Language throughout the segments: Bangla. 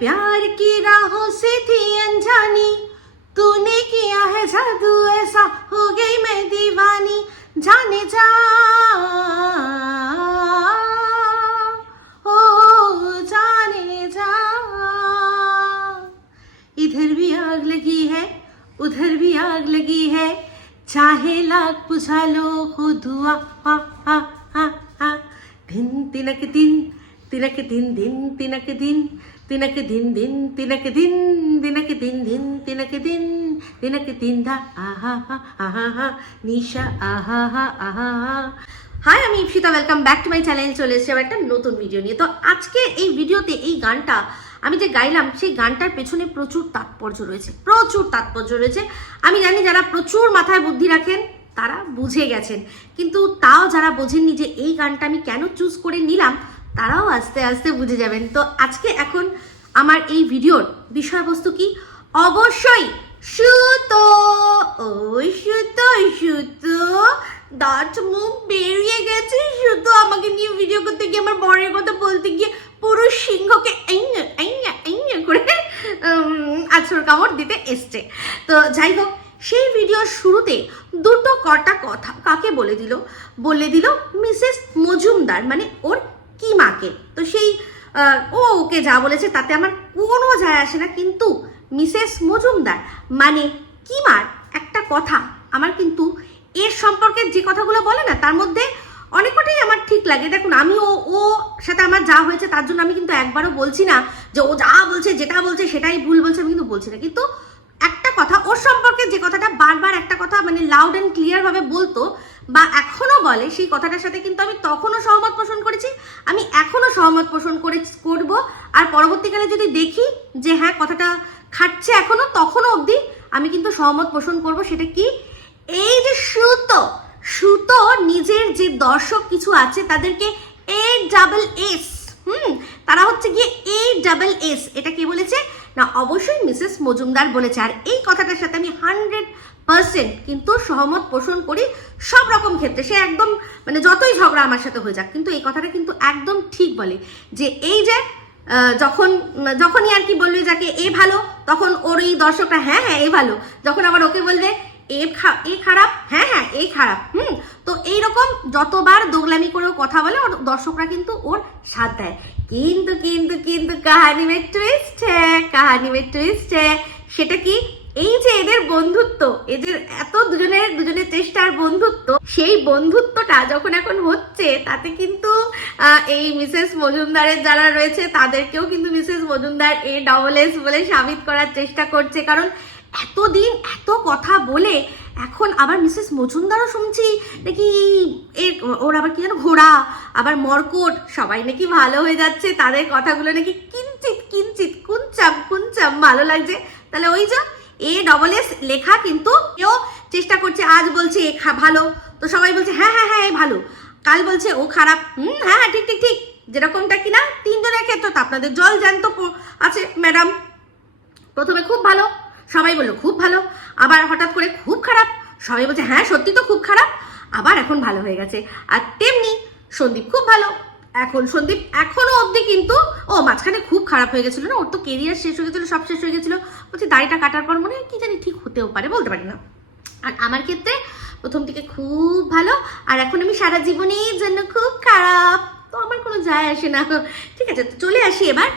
प्यार की राहों से थी अनजानी, तूने किया है जादू ऐसा हो गई मैं दीवानी, जाने जा ओ जाने जा। इधर भी आग लगी है उधर भी आग लगी है, चाहे लाख बुझा लो खुद हुआ हा हा हा हा। दिन तिनक दिन तिनक दिन दिन तिनक दिन तिनक दिन दिन तिनक दिन दिनक दिन दिन तिनक दिन दिनक दिन धा आहा हा आहा हा निशा आहा हा आहा हा। হাই, আমি Ipsita, welcome back to my channel. চলে এসেছি আবার একটা নতুন ভিডিও নিয়ে। তো আজকে এই ভিডিওতে এই গানটা আমি যে গাইলাম সেই গানটার পেছনে প্রচুর তাৎপর্য রয়েছে। আমি জানি যারা প্রচুর মাথায় বুদ্ধি রাখেন তারা বুঝে গেছেন, কিন্তু তাও যারা বোঝেননি যে এই গানটা আমি কেন চুজ করে নিলাম তারাও আস্তে আস্তে বুঝে যাবেন। তো আজকে এখন আমার এই ভিডিওর বিষয়বস্তু কি? অবশ্যই সুতো। ওই সুতো সুতো দাঁত মুখ বেরিয়ে গেছে। সুতো আমাকে নিয়ে ভিডিও করতে গিয়ে আমার বরের কথা বলতে গিয়ে পুরো সিংহকে করে আছর কামড় দিতে এসছে। তো যাই হোক, সেই ভিডিওর শুরুতে দুটো কটা কথা কাকে বলে দিল মিসেস মজুমদার, মানে ওর কি মাকে। তো সেই ওকে যা বলেছে তাতে আমার কোনো যায় আসে না, কিন্তু মিসেস মজুমদার মানে কি মার একটা কথা আমার কিন্তু এর সম্পর্কে যে কথাগুলো বলে না তার মধ্যে অনেক কটাই আমার ঠিক লাগে। দেখুন, আমি ও সাথে আমার যা হয়েছে তার জন্য আমি কিন্তু একবারও বলছি না যে ও যা বলছে যেটা বলছে সেটাই ভুল বলছে, আমি কিন্তু বলছি না। কিন্তু একটা কথা ওর সম্পর্কে যে কথাটা বারবার একটা কথা মানে লাউড অ্যান্ড ক্লিয়ার ভাবে বলতো বা এখনো বলে, সেই কথাটার সাথে কিন্তু আমি তখনও সহমত পোষণ করেছি, আমি এখনো সহমত পোষণ করব। আর পরবর্তীকালে যদি দেখি যে হ্যাঁ কথাটা খাটছে এখনো, তখনও অবধি আমি কিন্তু সহমত পোষণ করব। সেটা কি? এই যে সুতো নিজের যে দর্শক কিছু আছে তাদেরকে ASS, তারা হচ্ছে গিয়ে ASS, এটা কে বলেছে না? অবশ্যই মিসেস মজুমদার বলেছে। আর এই কথাটার সাথে আমি 100% কিন্তু সহমত পোষণ করি সব রকম ক্ষেত্রে। সে একদম মানে যতই ঝগড়া আমার সাথে হয়ে যাক, কিন্তু এই কথাটা কিন্তু একদম ঠিক বলে যে এই যে যখনই আর কি বলবে যাকে এ ভালো, তখন ওর এই দর্শকরা হ্যাঁ এ ভালো, যখন আবার ওকে বলবে এ খারাপ, হ্যাঁ এ খারাপ। তো এইরকম যতবার দোগলামি করেও কথা বলে ওর দর্শকরা কিন্তু ওর সাথ দেয়। কিন্তু কিন্তু কিন্তু কাহানি মে টুইস্ট হ্যায়। সেটা কি? এই যে এদের বন্ধুত্ব, এদের এত দুজনের চেষ্টার বন্ধুত্ব, সেই বন্ধুত্বটা যখন এখন হচ্ছে তাতে কিন্তু এই মিসেস মজুমদারের যারা রয়েছে তাদেরকেও কিন্তু মিসেস মজুমদার ASS বলে সাবিত করার চেষ্টা করছে। কারণ এতদিন এত কথা বলে এখন আবার মিসেস মজুমদারও শুনছি নাকি ওর আবার কি যেন ঘোড়া, আবার মরকট, সবাই নাকি ভালো হয়ে যাচ্ছে, তাদের কথাগুলো নাকি কিঞ্চিত কুঞ্চাম ভালো লাগছে। তাহলে ওই যে ASS লেখা কিন্তু কেউ চেষ্টা করছে, আজ বলছে এ ভালো, তো সবাই বলছে হ্যাঁ এ ভালো, কাল বলছে ও খারাপ। হ্যাঁ ঠিক, যেরকমটা কিনা তিনজনের ক্ষেত্রে তো আপনাদের জল জ্যান্ত আছে ম্যাডাম। প্রথমে খুব ভালো, সবাই বললো খুব ভালো, আবার হঠাৎ করে খুব খারাপ, সবাই বলছে হ্যাঁ সত্যি তো খুব খারাপ, আবার এখন ভালো হয়ে গেছে। আর তেমনি সন্দীপ খুব ভালো, এখন সন্দীপ এখনো অবধি কিন্তু মাঝখানে খুব খারাপ হয়ে গেছিল না, ওর তো কেরিয়ার শেষ হয়ে গেছিলো, সব শেষ হয়ে গেছিলো, বলছি দাড়িটা কাটার পর মনে হয় কি জানি ঠিক হতেও পারে, বলতে পারি না। আর আমার ক্ষেত্রে প্রথম থেকে খুব ভালো, আর এখন আমি সারা জীবনের জন্য খুব খারাপ, তো আমার কোনো যায় আসে না। ঠিক আছে, তো চলে আসি এবার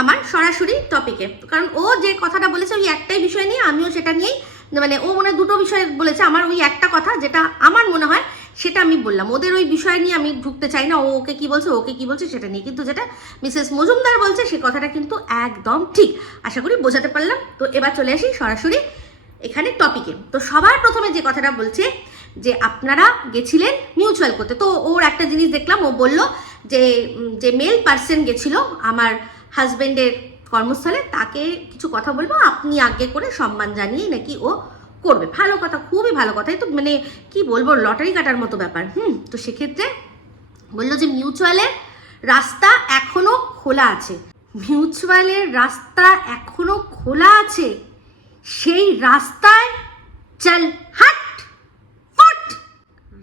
আমার সরাসরি টপিকে। কারণ ও যে কথাটা বলেছে ওই একটাই বিষয় নিয়ে, আমিও সেটা নিয়েই মানে ও মনে দুটো বিষয় বলেছে, আমার ওই একটা কথা যেটা আমার মনে হয় সেটা আমি বললাম। ওদের ওই বিষয় নিয়ে আমি ঢুকতে চাই না, ওকে কি বলছে সেটা নিয়ে। কিন্তু যেটা মিসেস মজুমদার বলছে সে কথাটা কিন্তু একদম ঠিক, আশা করি বোঝাতে পারলাম। তো এবার চলে আসি সরাসরি এখানে টপিকে। তো সবার প্রথমে যে কথাটা বলছে যে আপনারা গেছিলেন মিউচুয়াল করতে, তো ওর একটা জিনিস দেখলাম, ও বলল যে মেল পার্সন গেছিল আমার হাজবেন্ডের কর্মস্থলে, তাকে কিছু কথা বলবো, আপনি আগে করে সম্মান জানিয়ে নাকি ও করবে। ভালো কথা, খুবই ভালো কথাই তো, মানে কি বলবো, লটারি কাটার মতো ব্যাপার। তো সেক্ষেত্রে বললো যে মিউচুয়ালের রাস্তা এখনো খোলা আছে, সেই রাস্তায় চল হাট ফট,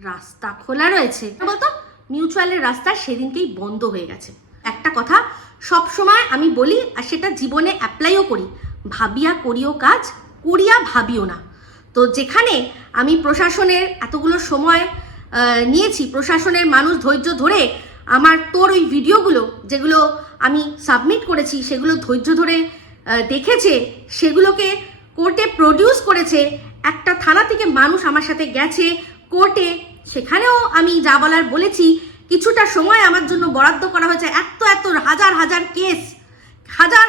রাস্তা খোলা রয়েছে বলতো। মিউচুয়ালের রাস্তা সেদিনকেই বন্ধ হয়ে গেছে। একটা কথা সব সময় আমি বলি, আর সেটা জীবনে অ্যাপ্লাইও করি, ভাবিয়া করিও কাজ, করিয়া ভাবিও না। তো যেখানে আমি প্রশাসনের এতগুলো সময় নিয়েছি, প্রশাসনের মানুষ ধৈর্য ধরে আমার তোর ওই ভিডিওগুলো যেগুলো আমি সাবমিট করেছি সেগুলো ধৈর্য ধরে দেখেছে, সেগুলোকে কোর্টে প্রডিউস করেছে, একটা থানা থেকে মানুষ আমার সাথে গেছে কোর্টে, সেখানেও আমি যা বলার বলেছি। কিছুটা সময় আমার জন্য বরাদ্দ করা হয়েছে, এত হাজার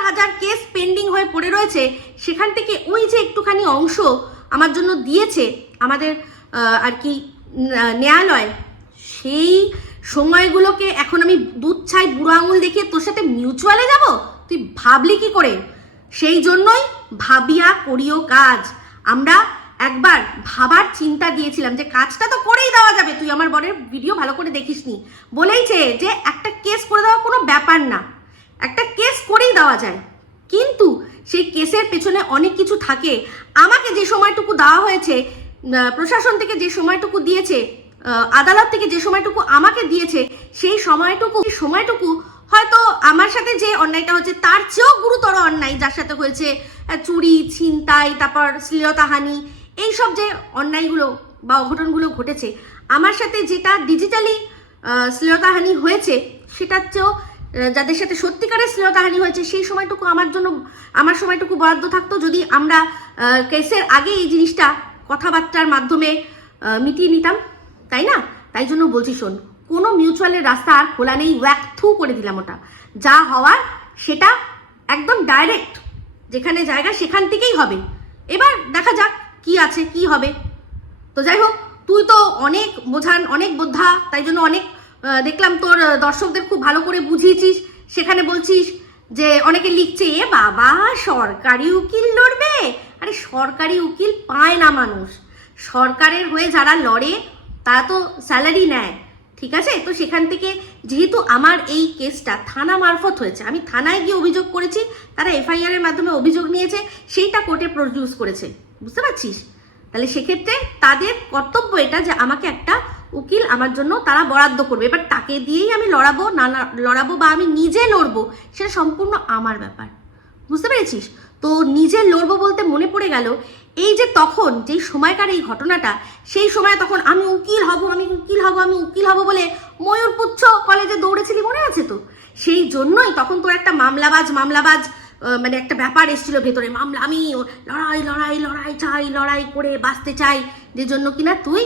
হাজার কেস পেন্ডিং হয়ে পড়ে রয়েছে, সেখান থেকে ওই যে একটুখানি অংশ আমার জন্য দিয়েছে আমাদের আর কি ন্যায়ালয়, সেই সময়গুলোকে এখন আমি দুধ ছাই বুড়ো আঙুল দেখিয়ে তোর সাথে মিউচুয়ালে যাব? তুই ভাবলি কি করে? সেই জন্যই ভাবিয়া করিও কাজ। আমরা একবার ভাবার চিন্তা দিয়েছিলাম যে কাজটা তো করেই দেওয়া যাবে, তুই আমার বরের ভিডিও ভালো করে দেখিসনি, বলেইছে যে একটা কেস করে দেওয়া কোনো ব্যাপার না, একটা কেস করেই দেওয়া যায়, কিন্তু সেই কেসের পেছনে অনেক কিছু থাকে। আমাকে যে সময়টুকু দেওয়া হয়েছে, প্রশাসন থেকে যে সময়টুকু দিয়েছে, আদালত থেকে যে সময়টুকু আমাকে দিয়েছে, সেই সময়টুকু হয়তো আমার সাথে যে অন্যায়টা হচ্ছে তার চেয়েও গুরুতর অন্যায় যার সাথে হয়েছে, চুরি, ছিনতাই, তারপর শ্লীলতাহানি, এইসব যে অন্যায়গুলো বা অঘটনগুলো ঘটেছে, আমার সাথে যেটা ডিজিটালি শ্লীলতাহানি হয়েছে সেটার চেয়েও যাদের সাথে সত্যিকারের শ্লীলতাহানি হয়েছে সেই সময়টুকু আমার সময়টুকু বরাদ্দ থাকতো যদি আমরা কেসের আগে এই জিনিসটা কথাবার্তার মাধ্যমে মিটিয়ে নিতাম, তাই না? তাই জন্য বলছি, শোন, কোনো মিউচুয়ালের রাস্তা আর খোলা নেই, ওয়াক থ্রু করে দিলাম, ওটা যা হওয়ার সেটা একদম ডাইরেক্ট যেখানে জায়গা সেখান থেকেই হবে। এবার দেখা যাক কি আছে কি হবে। তো যাই হোক, তুই তো অনেক বোঝান, অনেক বোদ্ধা, তাই জন্য অনেক দেখলাম তোর দর্শকদের খুব ভালো করে বুঝিয়েছিস। সেখানে বলছিস যে অনেকে লিখছে, এ বাবা সরকারি উকিল লড়বে। আরে সরকারি উকিল পায় না মানুষ, সরকারের হয়ে যারা লড়ে তারা তো স্যালারি নেয়, ঠিক আছে? তো সেখান থেকে যেহেতু আমার এই কেসটা থানা মারফত হয়েছে, আমি থানায় গিয়ে অভিযোগ করেছি, তারা এফআইআর এর মাধ্যমে অভিযোগ নিয়েছে, সেইটা কোর্টে প্রডিউস করেছে, বুঝতে পারছিস? তাহলে সেক্ষেত্রে তাদের কর্তব্য এটা যে আমাকে একটা উকিল আমার জন্য তারা বরাদ্দ করবে। এবার তাকে দিয়েই আমি লড়াবো না লড়াবো বা আমি নিজে লড়বো সেটা সম্পূর্ণ আমার ব্যাপার, বুঝতে পেরেছিস? তো নিজে লড়বো বলতে মনে পড়ে গেল এই যে তখন যেই সময়কার এই ঘটনাটা, সেই সময় তখন আমি উকিল হব বলে ময়ূরপুচ্ছ কলেজে দৌড়েছিলি, মনে আছে তো? সেই জন্যই তখন তোর একটা মামলাবাজ মানে একটা ব্যাপার এসেছিল ভেতরে, মামলা, আমি লড়াই করে বাঁচতে চাই, যে জন্য কিনা তুই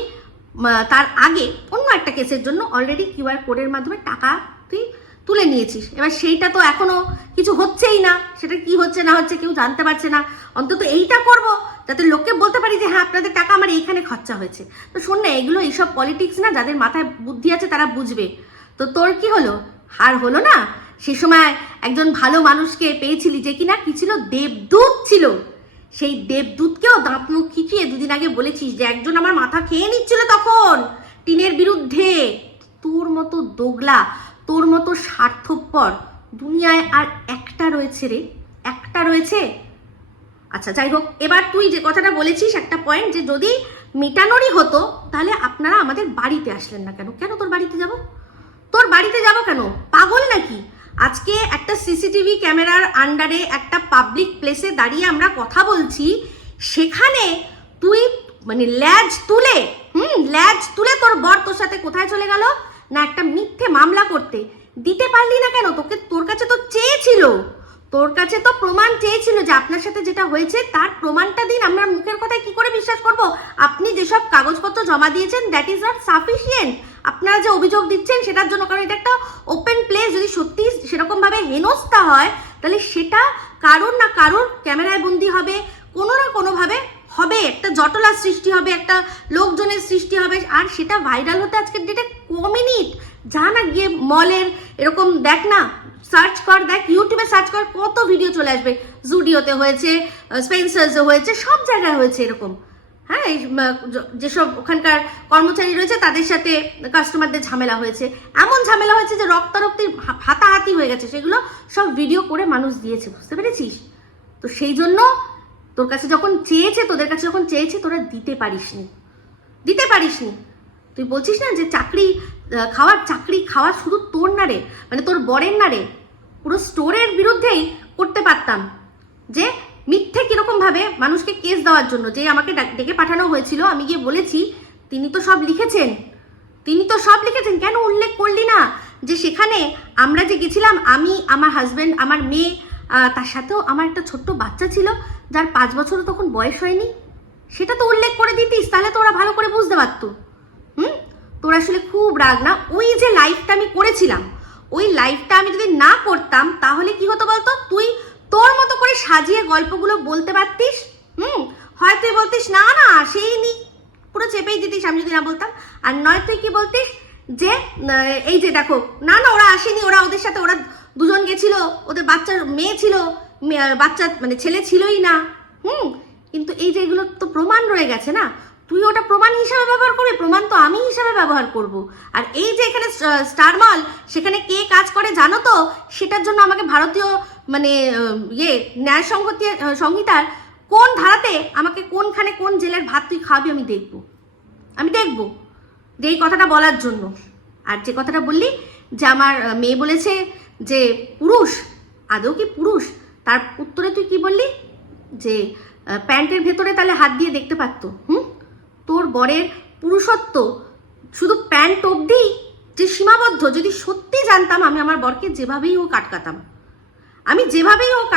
তার আগে অন্য একটা কেসের জন্য অলরেডি কিউআর কোডের মাধ্যমে টাকা তুই তুলে নিয়েছিস। এবার সেইটা তো এখনো কিছু হচ্ছেই না, সেটা কি হচ্ছে না হচ্ছে কেউ জানতে পারছে না। অন্তত এইটা করব যাতে লোককে বলতে পারি যে হ্যাঁ আপনাদের টাকা আমার এইখানে খরচা হয়েছে। তো শোন না, এগুলো এইসব পলিটিক্স না, যাদের মাথায় বুদ্ধি আছে তারা বুঝবে। তো তোর কি হলো? হার হলো না? সে সময় একজন ভালো মানুষকে পেয়েছিলি যে কিনা কি ছিল, দেবদূত ছিল। সেই দেবদূতকেও দাঁত মুখ খিচিয়ে দুদিন আগে বলেছিস যে একজন আমার মাথা খেয়ে নিচ্ছিল তখন টিনের বিরুদ্ধে। তোর মতো দোগলা, তোর মতো স্বার্থপর দুনিয়ায় আর একটা রয়েছে রে, একটা রয়েছে। আচ্ছা যাই হোক, এবার তুই যে কথাটা বলেছিস একটা পয়েন্ট, যে যদি মেটানোরই হতো তাহলে আপনারা আমাদের বাড়িতে আসলেন না কেন? কেন তোর বাড়িতে যাব? তোর বাড়িতে যাব কেন? পাগল নাকি? আজকে একটা সিসিটিভি ক্যামেরার আন্ডারে একটা পাবলিক প্লেসে দাঁড়িয়ে আমরা কথা বলছি, সেখানে তুই মানে ল্যাজ তুলে তোর বর তোর সাথে কোথায় চলে গেল না একটা মিথ্যে মামলা করতে দিতে পারলি না কেন? তোর কাছে তো চেয়েছিল, তোর কাছে তো প্রমাণ চেয়েছিল যে আপনার সাথে যেটা হয়েছে তার প্রমাণটা দিন। আমরা মুখের কথায় কি করে বিশ্বাস করব? আপনি যেসব কাগজপত্র জমা দিয়েছেন দ্যাট ইজ নট সাফিসিয়েন্ট। আপনারা যে অভিযোগ দিচ্ছেন সেটার জন্য, কারণ এটা একটা ওপেন প্লেস, যদি সত্যি সেরকম ভাবে হেনস্থা হয় তাহলে সেটা কারোর না কারোর ক্যামেরায় বন্দি হবে, কোনো না কোনোভাবে হবে, একটা জটলার সৃষ্টি হবে, একটা লোকজনের সৃষ্টি হবে, আর সেটা ভাইরাল হতে আজকের ডেটে মিনিট। যা না গিয়ে মলের এরকম দেখ না, সার্চ কর, দেখ ইউটিউবে সার্চ কর, কত ভিডিও চলে আসবে। জুডিওতে হয়েছে, স্পেন্সার্সে হয়েছে, সব জায়গায় হয়েছে এরকম। হ্যাঁ, এই যেসব ওখানকার কর্মচারী রয়েছে তাদের সাথে কাস্টমারদের ঝামেলা হয়েছে, এমন ঝামেলা হয়েছে যে রক্তারক্তির হাতাহাতি হয়ে গেছে, সেগুলো সব ভিডিও করে মানুষ দিয়েছে, বুঝতে পেরেছিস? তো সেই জন্য তোর কাছে যখন চেয়েছে, তোদের কাছে যখন চেয়েছে, তোরা দিতে পারিসনি। তুই বলছিস না যে চাকরি খাওয়া শুধু তোর না রে, মানে তোর বরের না রে, পুরো স্টোরের বিরুদ্ধেই করতে পারতাম, যে মিথ্যে কিরকমভাবে মানুষকে কেস দেওয়ার জন্য যে আমাকে ডেকে পাঠানো হয়েছিল। আমি গিয়ে বলেছি তিনি তো সব লিখেছেন, কেন উল্লেখ করলি না যে সেখানে আমরা যে গেছিলাম, আমি, আমার হাজব্যান্ড, আমার মেয়ে, তার সাথেও আমার একটা ছোট্ট বাচ্চা ছিল যার 5 বছরও তখন বয়স হয়নি, সেটা তো উল্লেখ করে দিতিস, তাহলে তো ওরা ভালো করে বুঝতে পারতো। তোর আসলে খুব রাগ না? ওই যে লাইভটা আমি করেছিলাম, ওই লাইভটা আমি যদি না করতাম তাহলে কি হতো বলতো, তুই তোর মতো করে সাজিয়ে গল্পগুলো বলতে পারতিস। হয় তুই বলতিস না না সেই নি, পুরো চেপেই দিতিস আমি যদি না বলতাম। আর নয় তুই কি বলতিস যে এই যে দেখো, না না ওরা আসেনি, ওরা ওদের সাথে, ওরা দুজন গেছিল, ওদের বাচ্চার মেয়ে ছিল, বাচ্চা মানে ছেলে ছিলই না। কিন্তু এই যে এগুলো তো প্রমাণ রয়ে গেছে না, তুই ওটা প্রমাণ হিসাবে ব্যবহার করবি, প্রমাণ তো আমি হিসাবে ব্যবহার করব। আর এই যে এখানে স্টার মল, সেখানে কে কাজ করে জানো তো, সেটার জন্য আমাকে ভারতীয় মানে ন্যায় সংহিতার কোন ধারাতে আমাকে কোনখানে কোন জেলের ভাত তুই খাওয়াবি আমি দেখবো যে এই কথাটা বলার জন্য। আর যে কথাটা বললি যে আমার মেয়ে বলেছে যে পুরুষ, আদৌ কি পুরুষ? তার উত্তরে তুই কি বললি যে প্যান্টের ভেতরে তাহলে হাত দিয়ে দেখতে পারতো। তোর বরের পুরুষত্ব শুধু প্যান্ট অবধি যে সীমাবদ্ধ, যদি সত্যি জানতাম আমি আমার বরকে যেভাবেই হোক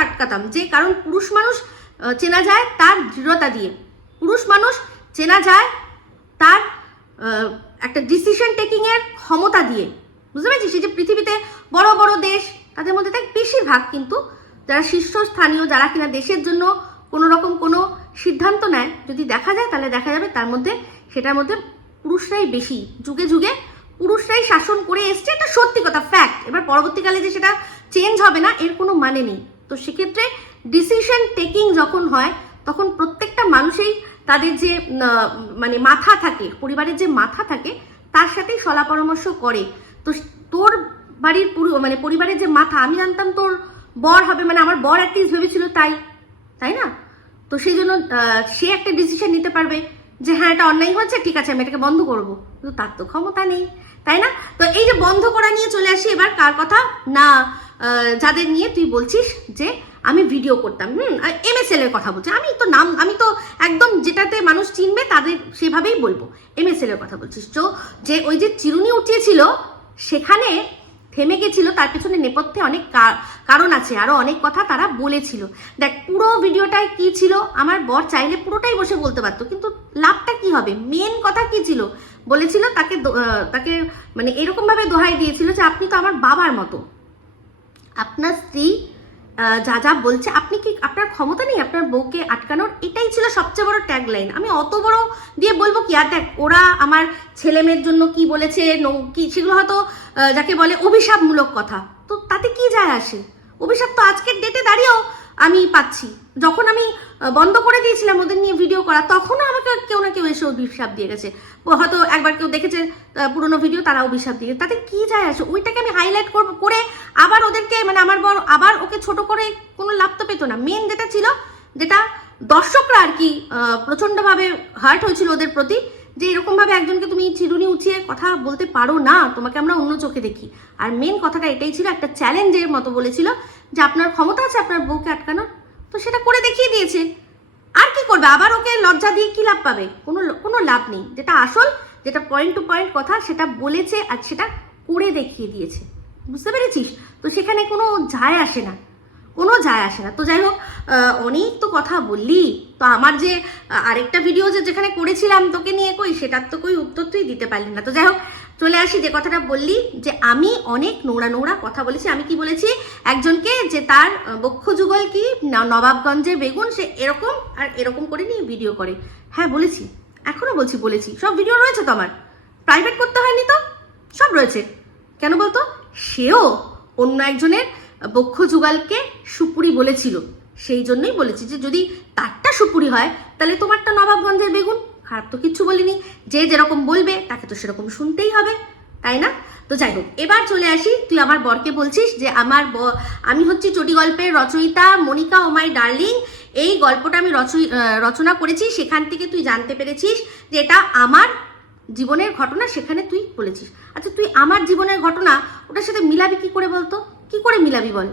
আটকাতাম, যে কারণ পুরুষ মানুষ চেনা যায় তার দৃঢ়তা দিয়ে, পুরুষ মানুষ চেনা যায় তার একটা ডিসিশন টেকিং এর ক্ষমতা দিয়ে, বুঝতে পেরেছিস? এই যে পৃথিবীতে বড় বড় দেশ, তাদের মধ্যে দেখ বেশিরভাগ কিন্তু যারা শীর্ষস্থানীয়, যারা কিনা দেশের জন্য কোনো রকম কোনো সিদ্ধান্ত নেয়, যদি দেখা যায় তাহলে দেখা যাবে সেটার মধ্যে পুরুষরাই বেশি, যুগে যুগে পুরুষরাই শাসন করে এসছে, এটা সত্যি কথা, ফ্যাক্ট। এবার পরবর্তীকালে যে সেটা চেঞ্জ হবে না এর কোনো মানে নেই। তো সেক্ষেত্রে ডিসিশন টেকিং যখন হয় তখন প্রত্যেকটা মানুষই তাদের যে মানে মাথা থাকে, পরিবারের যে মাথা থাকে তার সাথেই সলা পরামর্শ করে। তো তোর বাড়ির মানে পরিবারের যে মাথা, আমি জানতাম তোর বর হবে, মানে আমার বর অ্যাটলিস্ট ভেবেছিল তাই না? তো সেই জন্য সে একটা ডিসিশন নিতে পারবে যে হ্যাঁ এটা অন্যায় হচ্ছে, ঠিক আছে আমি এটাকে বন্ধ করবো, কিন্তু তার তো ক্ষমতা নেই, তাই না? তো এই যে বন্ধ করা নিয়ে চলে আসি এবার কার কথা না, যাদের নিয়ে তুই বলছিস যে আমি ভিডিও করতাম, MSL এর কথা বলছি, আমি তো একদম যেটাতে মানুষ চিনবে তাদের সেভাবেই বলবো, MSL এর কথা বলছিস। তো যে ওই যে চিরুনি উঠিয়েছিল সেখানে থেমে গেছিল, তার পেছনে নেপথ্যে অনেক কারণ আছে, আরো অনেক কথা তারা বলেছিল। দেখ পুরো ভিডিওটায় কি ছিল, আমার বর চাইলে পুরোটাই বসে বলতে পারতো, কিন্তু লাভটা কি হবে? মেন কথা কি ছিল, বলেছিল তাকে মানে এরকম ভাবে দোহাই দিয়েছিল যে আপনি তো আমার বাবার মতো, আপনার স্ত্রী যা যা বলছে আপনি কি, আপনার ক্ষমতা নেই আপনার বউকে আটকানোর? এটাই ছিল সবচেয়ে বড় ট্যাগলাইন। আমি অত বড় দিয়ে বলবো কি? আর দেখ ওরা আমার ছেলে মেয়ের জন্য কি বলেছে কি, সেগুলো হয়তো যাকে বলে অভিশাপমূলক কথা, তো তাতে কি যায় আসে? অভিশাপ তো আজকের ডেটে দাঁড়িয়েও আমি পাচ্ছি। যখন আমি বন্ধ করে দিয়েছিলাম ওদের নিয়ে ভিডিও করা, তখনও আমাকে কেউ না কেউ এসে অভিশাপ দিয়ে গেছে। হয়তো একবার কেউ দেখেছে পুরোনো ভিডিও, তারা অভিশাপ দিয়ে গেছে, তাতে কি যায় আসে? ওইটাকে আমি হাইলাইট করে আবার ওদেরকে মানে আমার বড় আবার ওকে ছোট করে কোনো লাভ তো পেতো না। মেন যেটা ছিল, যেটা দর্শকরা আর কি প্রচণ্ডভাবে হার্ট হয়েছিল ওদের প্রতি, যে এরকমভাবে একজনকে তুমি চিরুনি উঠিয়ে কথা বলতে পারো না, তোমাকে আমরা অন্য চোখে দেখি। আর মেন কথাটা এটাই ছিল, একটা চ্যালেঞ্জের মতো বলেছিল যে আপনার ক্ষমতা আছে আপনার বউকে আটকানোর, তো সেটা করে দেখিয়ে দিয়েছে। আর কি করবে? আবার ওকে লজ্জা দিয়ে কি লাভ পাবে? কোনো লাভ নেই। যেটা আসল, যেটা পয়েন্ট টু পয়েন্ট কথা, সেটা বলেছে আর সেটা করে দেখিয়ে দিয়েছে, বুঝতে পেরেছিস? তো সেখানে কোনো যায় আসে না। তো যাই হোক, অনেক তো কথা বললি। তো আমার যে আরেকটা ভিডিও যেখানে করেছিলাম তোকে নিয়ে, সেটার তো উত্তর তুই দিতে পারলি না। তো যাই হোক, চলে আসি যে কথাটা বললি যে আমি অনেক নোংরা কথা বলেছি। আমি কি বলেছি? একজনকে যে তার বক্ষ যুগল কি নবাবগঞ্জের বেগুন, সে এরকম আর এরকম করে নিয়ে ভিডিও করে। হ্যাঁ বলেছি, এখনো বলেছি, সব ভিডিও রয়েছে তো, আমার প্রাইভেট করতে হয়নি তো, সব রয়েছে। কেন বলতো? সেও অন্য একজনের বক্ষ যুগলকে সুপুরি বলেছিল, সেই জন্যই বলেছি যে যদি তারটা সুপুরি হয় তাহলে তোমারটা নবাবগঞ্জের বেগুন। খারাপ তো কিচ্ছু বলিনি, যে যেরকম বলবে তাকে তো সেরকম শুনতেই হবে, তাই না? তো যাই হোক, এবার চলে আসি, তুই আমার বরকে বলছিস যে আমি হচ্ছি চটি গল্পের রচয়িতা মনিকা ও মাই ডার্লিং। এই গল্পটা আমি রচনা করেছি, সেখান থেকে তুই জানতে পেরেছিস যে এটা আমার জীবনের ঘটনা, সেখানে তুই বলেছিস। আচ্ছা তুই আমার জীবনের ঘটনা ওটার সাথে মিলাবি কি করে বলতো? কি করে মিলাবি বল?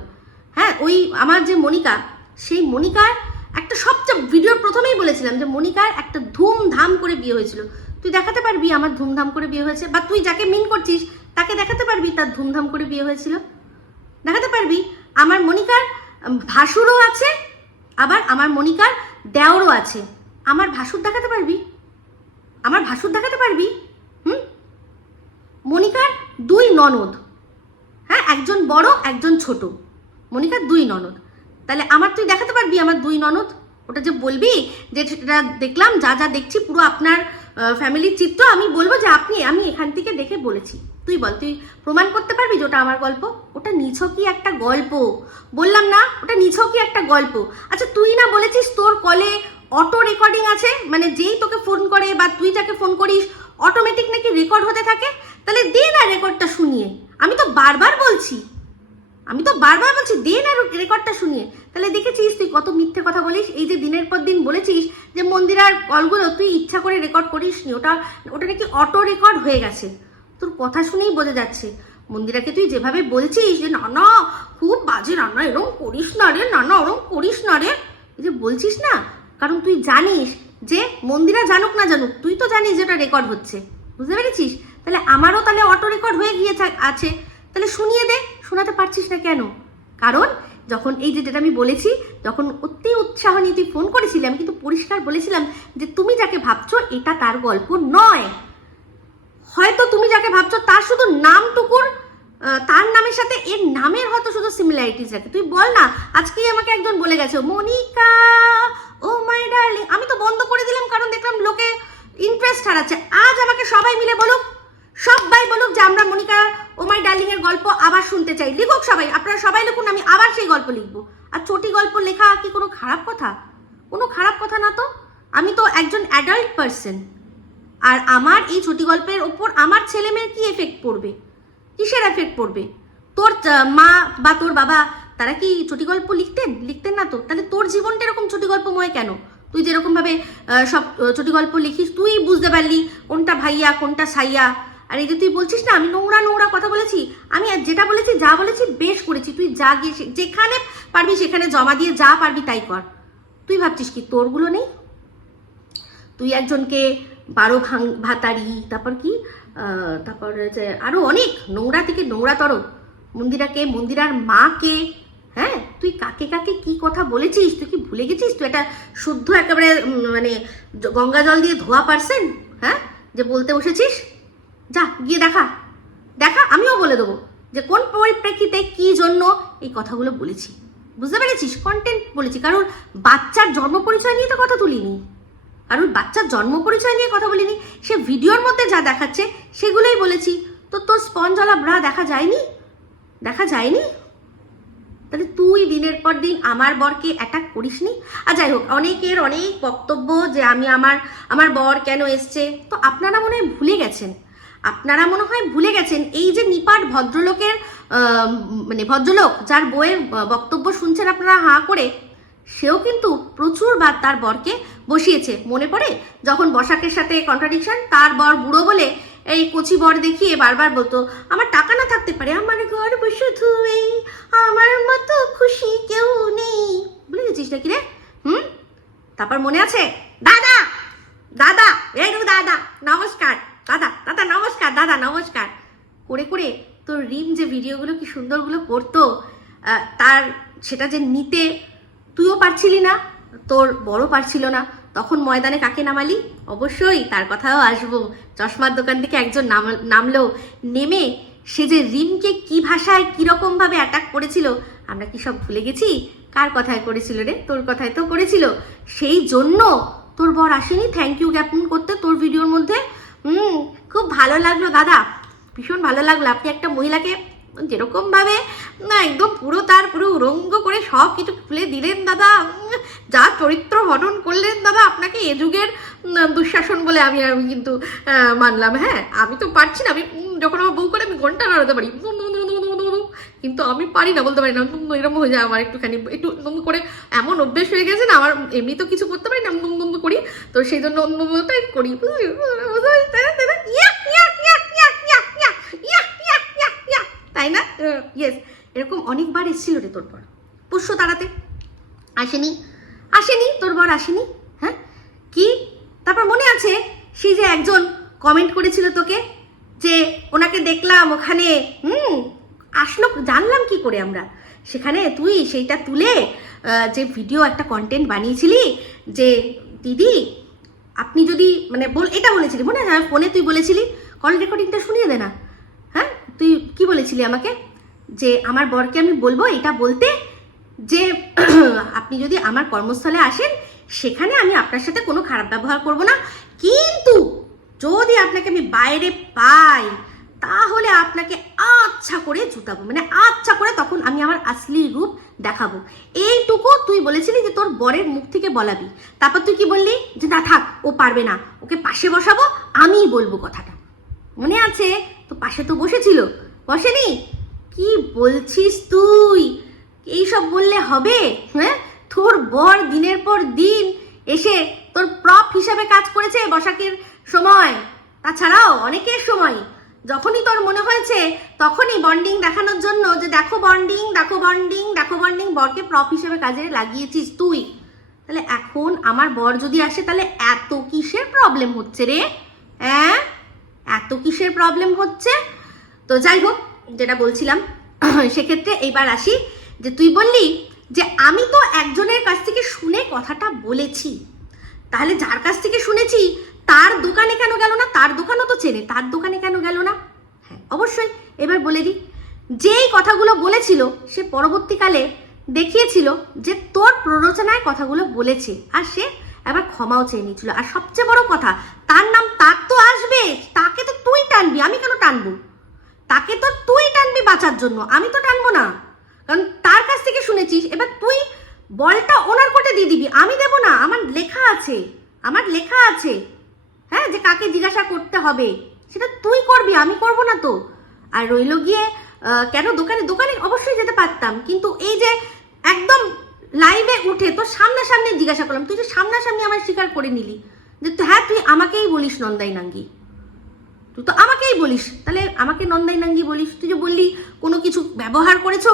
হ্যাঁ, ওই আমার যে মনিকা, সেই মনিকার একটা সবচেয়ে ভিডিওর প্রথমেই বলেছিলাম যে মনিকার একটা ধুমধাম করে বিয়ে হয়েছিল। তুই দেখাতে পারবি আমার ধুমধাম করে বিয়ে হয়েছে? বা তুই যাকে মিন করছিস তাকে দেখাতে পারবি তার ধুমধাম করে বিয়ে হয়েছিল? দেখাতে পারবি? আমার মনিকার ভাসুরও আছে, আবার আমার মনিকার দেওরও আছে। আমার ভাসুর দেখাতে পারবি? আমার ভাসুর দেখাতে পারবি? মনিকার 2 ননদ, হ্যাঁ, একজন বড় একজন ছোট, মনিকার 2 ননদ। তাহলে আমার তুই দেখাতে পারবি আমার 2 ননদ? ওটা যে বলবি যে সেটা দেখলাম, যা যা দেখছি পুরো আপনার ফ্যামিলির চিত্র, আমি বলবো যে আমি এখান থেকে দেখে বলেছি। তুই বল, তুই প্রমাণ করতে পারবি যে ওটা আমার গল্প? ওটা নিছকই একটা গল্প, বললাম না ওটা নিছকই একটা গল্প। আচ্ছা, তুই না বলেছিস তোর কলে অটো রেকর্ডিং আছে, মানে যেই তোকে ফোন করে বা তুই যাকে ফোন করিস অটোমেটিক নাকি রেকর্ড হতে থাকে? তাহলে দে না রেকর্ডটা শুনিয়ে। আমি তো বারবার বলছি দে না রেকর্ডটা শুনিয়ে। তাহলে দেখেছিস তুই কত মিথ্যে কথা বলিস। এই যে দিনের পর দিন বলেছিস যে মন্দিরার কলগুলো তুই ইচ্ছা করে রেকর্ড করিস নি, ওটা নাকি অটো রেকর্ড হয়ে গেছে। তোর কথা শুনেই বোঝা যাচ্ছে মন্দিরাকে তুই যেভাবে বলছিস যে না না খুব বাজে রান্না, এরকম করিস না রে, না না ওরকম করিস না রে, এই যে বলছিস না, কারণ তুই জানিস যে মন্দিরা জানুক না জানুক তুই তো জানিস যে ওটা রেকর্ড হচ্ছে। বুঝতে পেরেছিস? তাহলে আমারও তাহলে অটো রেকর্ড হয়ে গিয়েছে আছে, তাহলে শুনিয়ে দে। শোনাতে পারছিস না কেন? কারণ যখন এই যেটা আমি বলেছি, যখন অতি উৎসাহ নিয়ে তুই ফোন করেছিলি, আমি কিন্তু পরিষ্কার বলেছিলাম যে তুমি যাকে ভাবছো এটা তার গল্প নয়। হয়তো তুমি যাকে ভাবছো তার শুধু নামটুকুর, তার নামের সাথে এর নামের হয়তো শুধু সিমিলারিটিস রাখে। তুই বল না, আজকেই আমাকে একজন বলে গেছে মনিকা ও মাই ডার্লিং, আমি তো বন্ধ করে দিলাম কারণ দেখলাম লোকে ইন্টারেস্ট হারাচ্ছে। আজ আমাকে সবাই মিলে বলুক, সবাই বলুক যে আমরা মনিকা ও মাই ডার্লিং এর গল্প আবার শুনতে চাই। লিখুক সবাই, আপনারা সবাই লিখুন, আমি আবার সেই গল্প লিখবো। আর ছোটি গল্প লেখা কি কোনো খারাপ কথা? কোনো খারাপ কথা না তো। আমি তো একজন অ্যাডাল্ট পার্সন, আর আমার এই ছোটি গল্পের ওপর আমার ছেলে মেয়ের কি এফেক্ট পড়বে? কিসের এফেক্ট পড়বে? তোর মা বা তোর বাবা তারা কি ছোটি গল্প লিখতেন না তো? তাহলে তোর জীবনটা এরকম ছোটি গল্পময় কেন? তুই যেরকম ভাবে সব ছোটি গল্প লিখিস, তুই বুঝতে পারলি কোনটা ভাইয়া কোনটা সাইয়া। আর এই যে তুই বলছিস না আমি নোংরা কথা বলেছি, আমি যেটা বলেছি যা বলেছি বেশ করেছি। তুই যা গিয়ে যেখানে পারবি সেখানে জমা দিয়ে যা পারবি তাই কর। তুই ভাবছিস কি তোরগুলো নেই? তুই একজনকে 12 ভাতারি, তারপর কি তারপর আরো অনেক নোংরা থেকে নোংরাতর মন্দিরার মাকে, হ্যাঁ, তুই কাকে কাকে কি কথা বলেছিস তুই কি ভুলে গেছিস? তুই একটা শুদ্ধ একেবারে মানে গঙ্গা জল দিয়ে ধোয়া পারছেন, হ্যাঁ, যে বলতে বসেছিস। যা গিয়ে দেখা, আমিও বলে দেবো যে কোন পরিপ্রেক্ষিতে কি জন্য এই কথাগুলো বলেছি। বুঝতে পেরেছিস? কন্টেন্ট বলেছি, কারণ বাচ্চার জন্ম পরিচয় নিয়ে তো কথা তুলিনি, কারণ বাচ্চার জন্ম পরিচয় নিয়ে কথা বলিনি। সে ভিডিওর মধ্যে যা দেখাচ্ছে সেগুলোই বলেছি। তো তোর স্পঞ্জওয়ালা ব্রা দেখা যায়নি? তাহলে তুই দিনের পর দিন আমার বরকে অ্যাটাক করিসনি। আর যাই হোক, অনেকের অনেক বক্তব্য যে আমি আমার বর কেন এসছে। তো আপনারা মনে হয় ভুলে গেছেন এই যে নিপাট ভদ্রলোকের মানে ভদ্রলোক যার বইয়ের বক্তব্য শুনছেন আপনারা হাঁ করে, সেও কিন্তু প্রচুরবার তার বরকে বসিয়েছে। মনে পড়ে যখন বসাকের সাথে কন্ট্রাডিকশন, তার বর বুড়ো বলে এই কচি বর দেখিয়ে বারবার বলতো আমার টাকা না থাকতে পারে, আমার ঘর বসে ধুয়ে আমার মতো খুশি কেউ নেই। ভুলে গেছিস নাকি রে? তারপর মনে আছে দাদা নমস্কার, দাদা নমস্কার করে তোর রিম যে ভিডিওগুলো কি সুন্দরগুলো করতো, তার সেটা যে নিতে তুইও পারছিলি না, তোর বড় পারছিল না, তখন ময়দানে কাকে নামালি? অবশ্যই তার কথাও আসবো। চশমার দোকান থেকে একজন নামলো, নেমে সে যে রিমকে কি ভাষায় কিরকম ভাবে অ্যাটাক করেছিল আমরা কি সব ভুলে গেছি? কার কথায় করেছিল রে? তোর কথায় তো করেছিল। সেই জন্য তোর বর আসেনি থ্যাংক ইউ জ্ঞাপন করতে তোর ভিডিওর মধ্যে। খুব ভালো লাগলো দাদা, ভীষণ ভালো লাগলো। আপনি একটা মহিলাকে যেরকম ভাবে না একদম তার পুরো উরঙ্গ করে সব কিছু খুলে দিলেন দাদা, যা চরিত্র হনন করলেন দাদা, আপনাকে এ যুগের দুঃশাসন বলে আমি কিন্তু মানলাম। হ্যাঁ, আমি তো পারছি না, আমি যখন আমার বউ করে আমি ঘন্টা নাড়াতে পারি, কিন্তু আমি পারি না, বলতে পারি না, এরকম হয়ে যায় আমার একটু করে এমন অভ্যেস হয়ে গেছে না আমার, এমনি তো কিছু করতে পারি না, করি, তো সেই জন্য তাই করি। তাই না? ইয়েস, এরকম অনেকবার এসেছিল রে তোর বর পোষ্য তাড়াতে, আসেনি তোর বর আসেনি। হ্যাঁ কি তারপর মনে আছে সেই যে একজন কমেন্ট করেছিল তোকে যে ওনাকে দেখলাম ওখানে, আসলো জানলাম কি করে আমরা, সেখানে তুই সেইটা তুলে যে ভিডিও একটা কন্টেন্ট বানিয়েছিলি যে দিদি আপনি যদি মানে এটা বলেছিলি মনে হয় ফোনে তুই বলেছিলি, কল রেকর্ডিংটা শুনিয়ে দে না। হ্যাঁ তুই কি বলেছিলি আমাকে যে আমার বরকে আমি বলবো এটা বলতে যে আপনি যদি আমার কর্মস্থলে আসেন সেখানে আমি আপনার সাথে কোনো খারাপ ব্যবহার করব না, কিন্তু যদি আপনাকে আমি বাইরে পাই তাহলে আপনাকে আচ্ছা করে জুতাবো, মানে আচ্ছা করে তখন আমি আমার আসলি রূপ দেখাবো। এইটুকু তুই বলেছিলি যে তোর বরের মুখ থেকে বলাবি। তারপর তুই কি বললি যে না থাক ও পারবে না, ওকে পাশে বসাবো, আমিই বলবো কথাটা। মনে আছে তো পাশে তো বসেছিল, বসেনি? কি বলছিস তুই? এইসব বললে হবে? হ্যাঁ তোর বর দিনের পর দিন এসে তোর প্রপ হিসাবে কাজ করেছে বসাকের সময়, তাছাড়াও অনেকের সময়। যখনই তোর মনে হয়েছে তখনই বন্ডিং দেখানোর জন্য যে দেখো বন্ডিং দেখো বন্ডিং দেখো বন্ডিং, বরকে প্রপ হিসেবে কাজে লাগিয়েছিস তুই। তাহলে এখন আমার বর যদি আসে তাহলে এত কিসের প্রবলেম হচ্ছে রে? হ্যাঁ এত কিসের প্রবলেম হচ্ছে? তো যাই হোক যেটা বলছিলাম সেক্ষেত্রে এইবার আসি যে তুই বললি যে আমি তো একজনের কাছ থেকে শুনে কথাটা বলেছি, তাহলে যার কাছ থেকে শুনেছি তার দোকানে কেন গেল না? তার দোকানও তো চেনে, তার দোকানে কেন গেল না? হ্যাঁ অবশ্যই এবার বলে দিই, যেই কথাগুলো বলেছিল সে পরবর্তীকালে দেখিয়েছিল যে তোর প্ররোচনায় কথাগুলো বলেছে, আর সে এবার ক্ষমাও চেয়ে নিয়েছিল। আর সবচেয়ে বড় কথা তার নাম তার তো আসবে, তাকে তো তুই টানবি, আমি কেন টানবো? তাকে তো তুই টানবি বাঁচার জন্য, আমি তো টানবো না, কারণ তার কাছ থেকে শুনেছিস। এবার তুই বলটা ওনার কোর্টে দিয়ে দিবি, আমি দেবো না। আমার লেখা আছে হ্যাঁ যে কাকে জিজ্ঞাসা করতে হবে সেটা তুই করবি, আমি করব না তো। আর রইল গিয়ে কেন দোকানে অবশ্যই যেতে পারতাম, কিন্তু এই যে একদম লাইভে উঠে তো সামনাসামনি জিজ্ঞাসা করলাম, তুই যে সামনাসামনি আমার স্বীকার করে নিলি যে হ্যাঁ তুই আমাকেই বলিস নন্দাই নাঙ্গি, তুই তো আমাকেই বলিস, তাহলে আমাকে নন্দাই নাঙ্গি বলিস। তুই যে বললি কোনো কিছু ব্যবহার করেছো,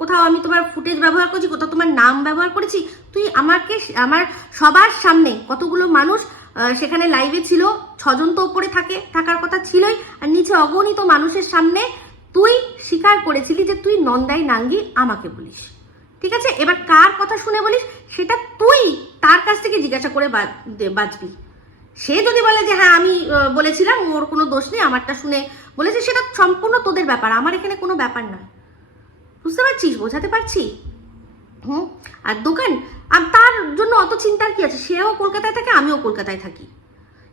কোথাও আমি তোমার ফুটেজ ব্যবহার করেছি, কোথাও তোমার নাম ব্যবহার করেছি, তুই আমাকে আমার সবার সামনে কতগুলো মানুষ সেখানে লাইভে ছিল, 6 জন তো ওপরে থাকার কথা ছিলই, আর নিচে অগণিত মানুষের সামনে তুই স্বীকার করেছিলি যে তুই নন্দাই নাঙ্গি আমাকে বলিস। ঠিক আছে, এবার কার কথা শুনে বলিস সেটা তুই তার কাছ থেকে জিজ্ঞাসা করে বাঁচবি। সে যদি বলে যে হ্যাঁ আমি বলেছিলাম, ওর কোনো দোষ নেই, আমারটা শুনে বলেছে, সেটা সম্পূর্ণ তোদের ব্যাপার, আমার এখানে কোনো ব্যাপার নয়। বুঝতে পারছিস? বোঝাতে পারছি? আর দোকান তার জন্য অত চিন্তার কি আছে? সেও কলকাতায় থাকে, আমিও কলকাতায় থাকি,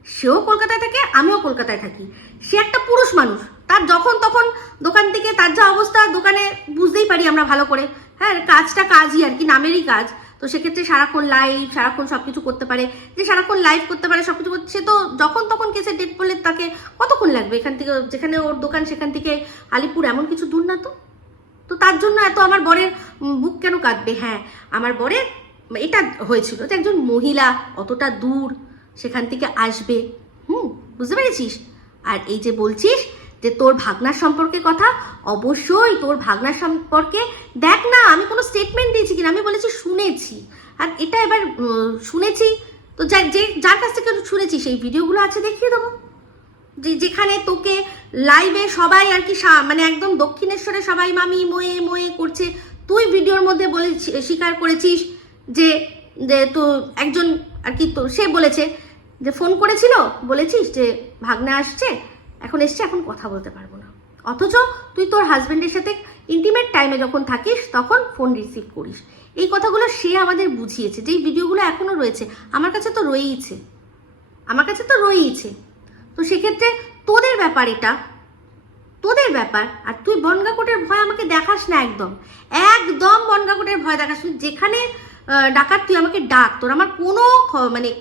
সেও কলকাতায় থাকে, আমিও কলকাতায় থাকি। সে একটা পুরুষ মানুষ, তার যখন তখন দোকান থেকে তার যা অবস্থা দোকানে বুঝতেই পারি আমরা ভালো করে। হ্যাঁ কাজটা কাজই আর কি, নামেরই কাজ। তো সেক্ষেত্রে সারাক্ষণ লাইভ, সারাক্ষণ সবকিছু করতে পারে, যে সারাক্ষণ লাইভ করতে পারে সবকিছু করতে, সে তো যখন তখন কেসের ডেট পড়লে তাকে কতক্ষণ লাগবে এখান থেকে, যেখানে ওর দোকান সেখান থেকে আলিপুর এমন কিছু দূর না। তো তার জন্য এত আমার বরের বুক কেন কাঁদবে? হ্যাঁ আমার বরের এটা হয়েছিল যে একজন মহিলা অতটা দূর সেখান থেকে আসবে। বুঝতে পেরেছিস? আর এই যে বলছিস যে তোর ভাগনার সম্পর্কে কথা, অবশ্যই তোর ভাগনার সম্পর্কে দেখ না আমি কোনো স্টেটমেন্ট দিয়েছি কিনা, আমি বলেছি শুনেছি। আর এটা এবার শুনেছি তো যার কাছ থেকে শুনেছি সেই ভিডিওগুলো আছে, দেখিয়ে দেবো, যেখানে তোকে লাইভে সবাই আর কি মানে একদম দক্ষিণেশ্বরে সবাই মামি মোয়ে মোয়ে করছে, তুই ভিডিওর মধ্যে বলে স্বীকার করেছিস যে তো একজন আর কি তো সে বলেছে যে ফোন করেছিল, বলেছিস যে ভাগনা আসছে, এখন এসছে, এখন কথা বলতে পারবো না। অথচ তুই তোর হাজবেন্ডের সাথে ইন্টিমেট টাইমে যখন থাকিস তখন ফোন রিসিভ করিস। এই কথাগুলো সে আমাদের বুঝিয়েছে, যেই ভিডিওগুলো এখনো রয়েছে আমার কাছে তো রয়েইছে। তো সেক্ষেত্রে তোদের ব্যাপার, এটা তোদের ব্যাপার। আর তুই বনগাঁকোটের ভয় আমাকে দেখাস না, একদম বনগাঁকোটের ভয় দেখাস না। যেখানে ডাকার তুই আমাকে ডাক, তোর আমার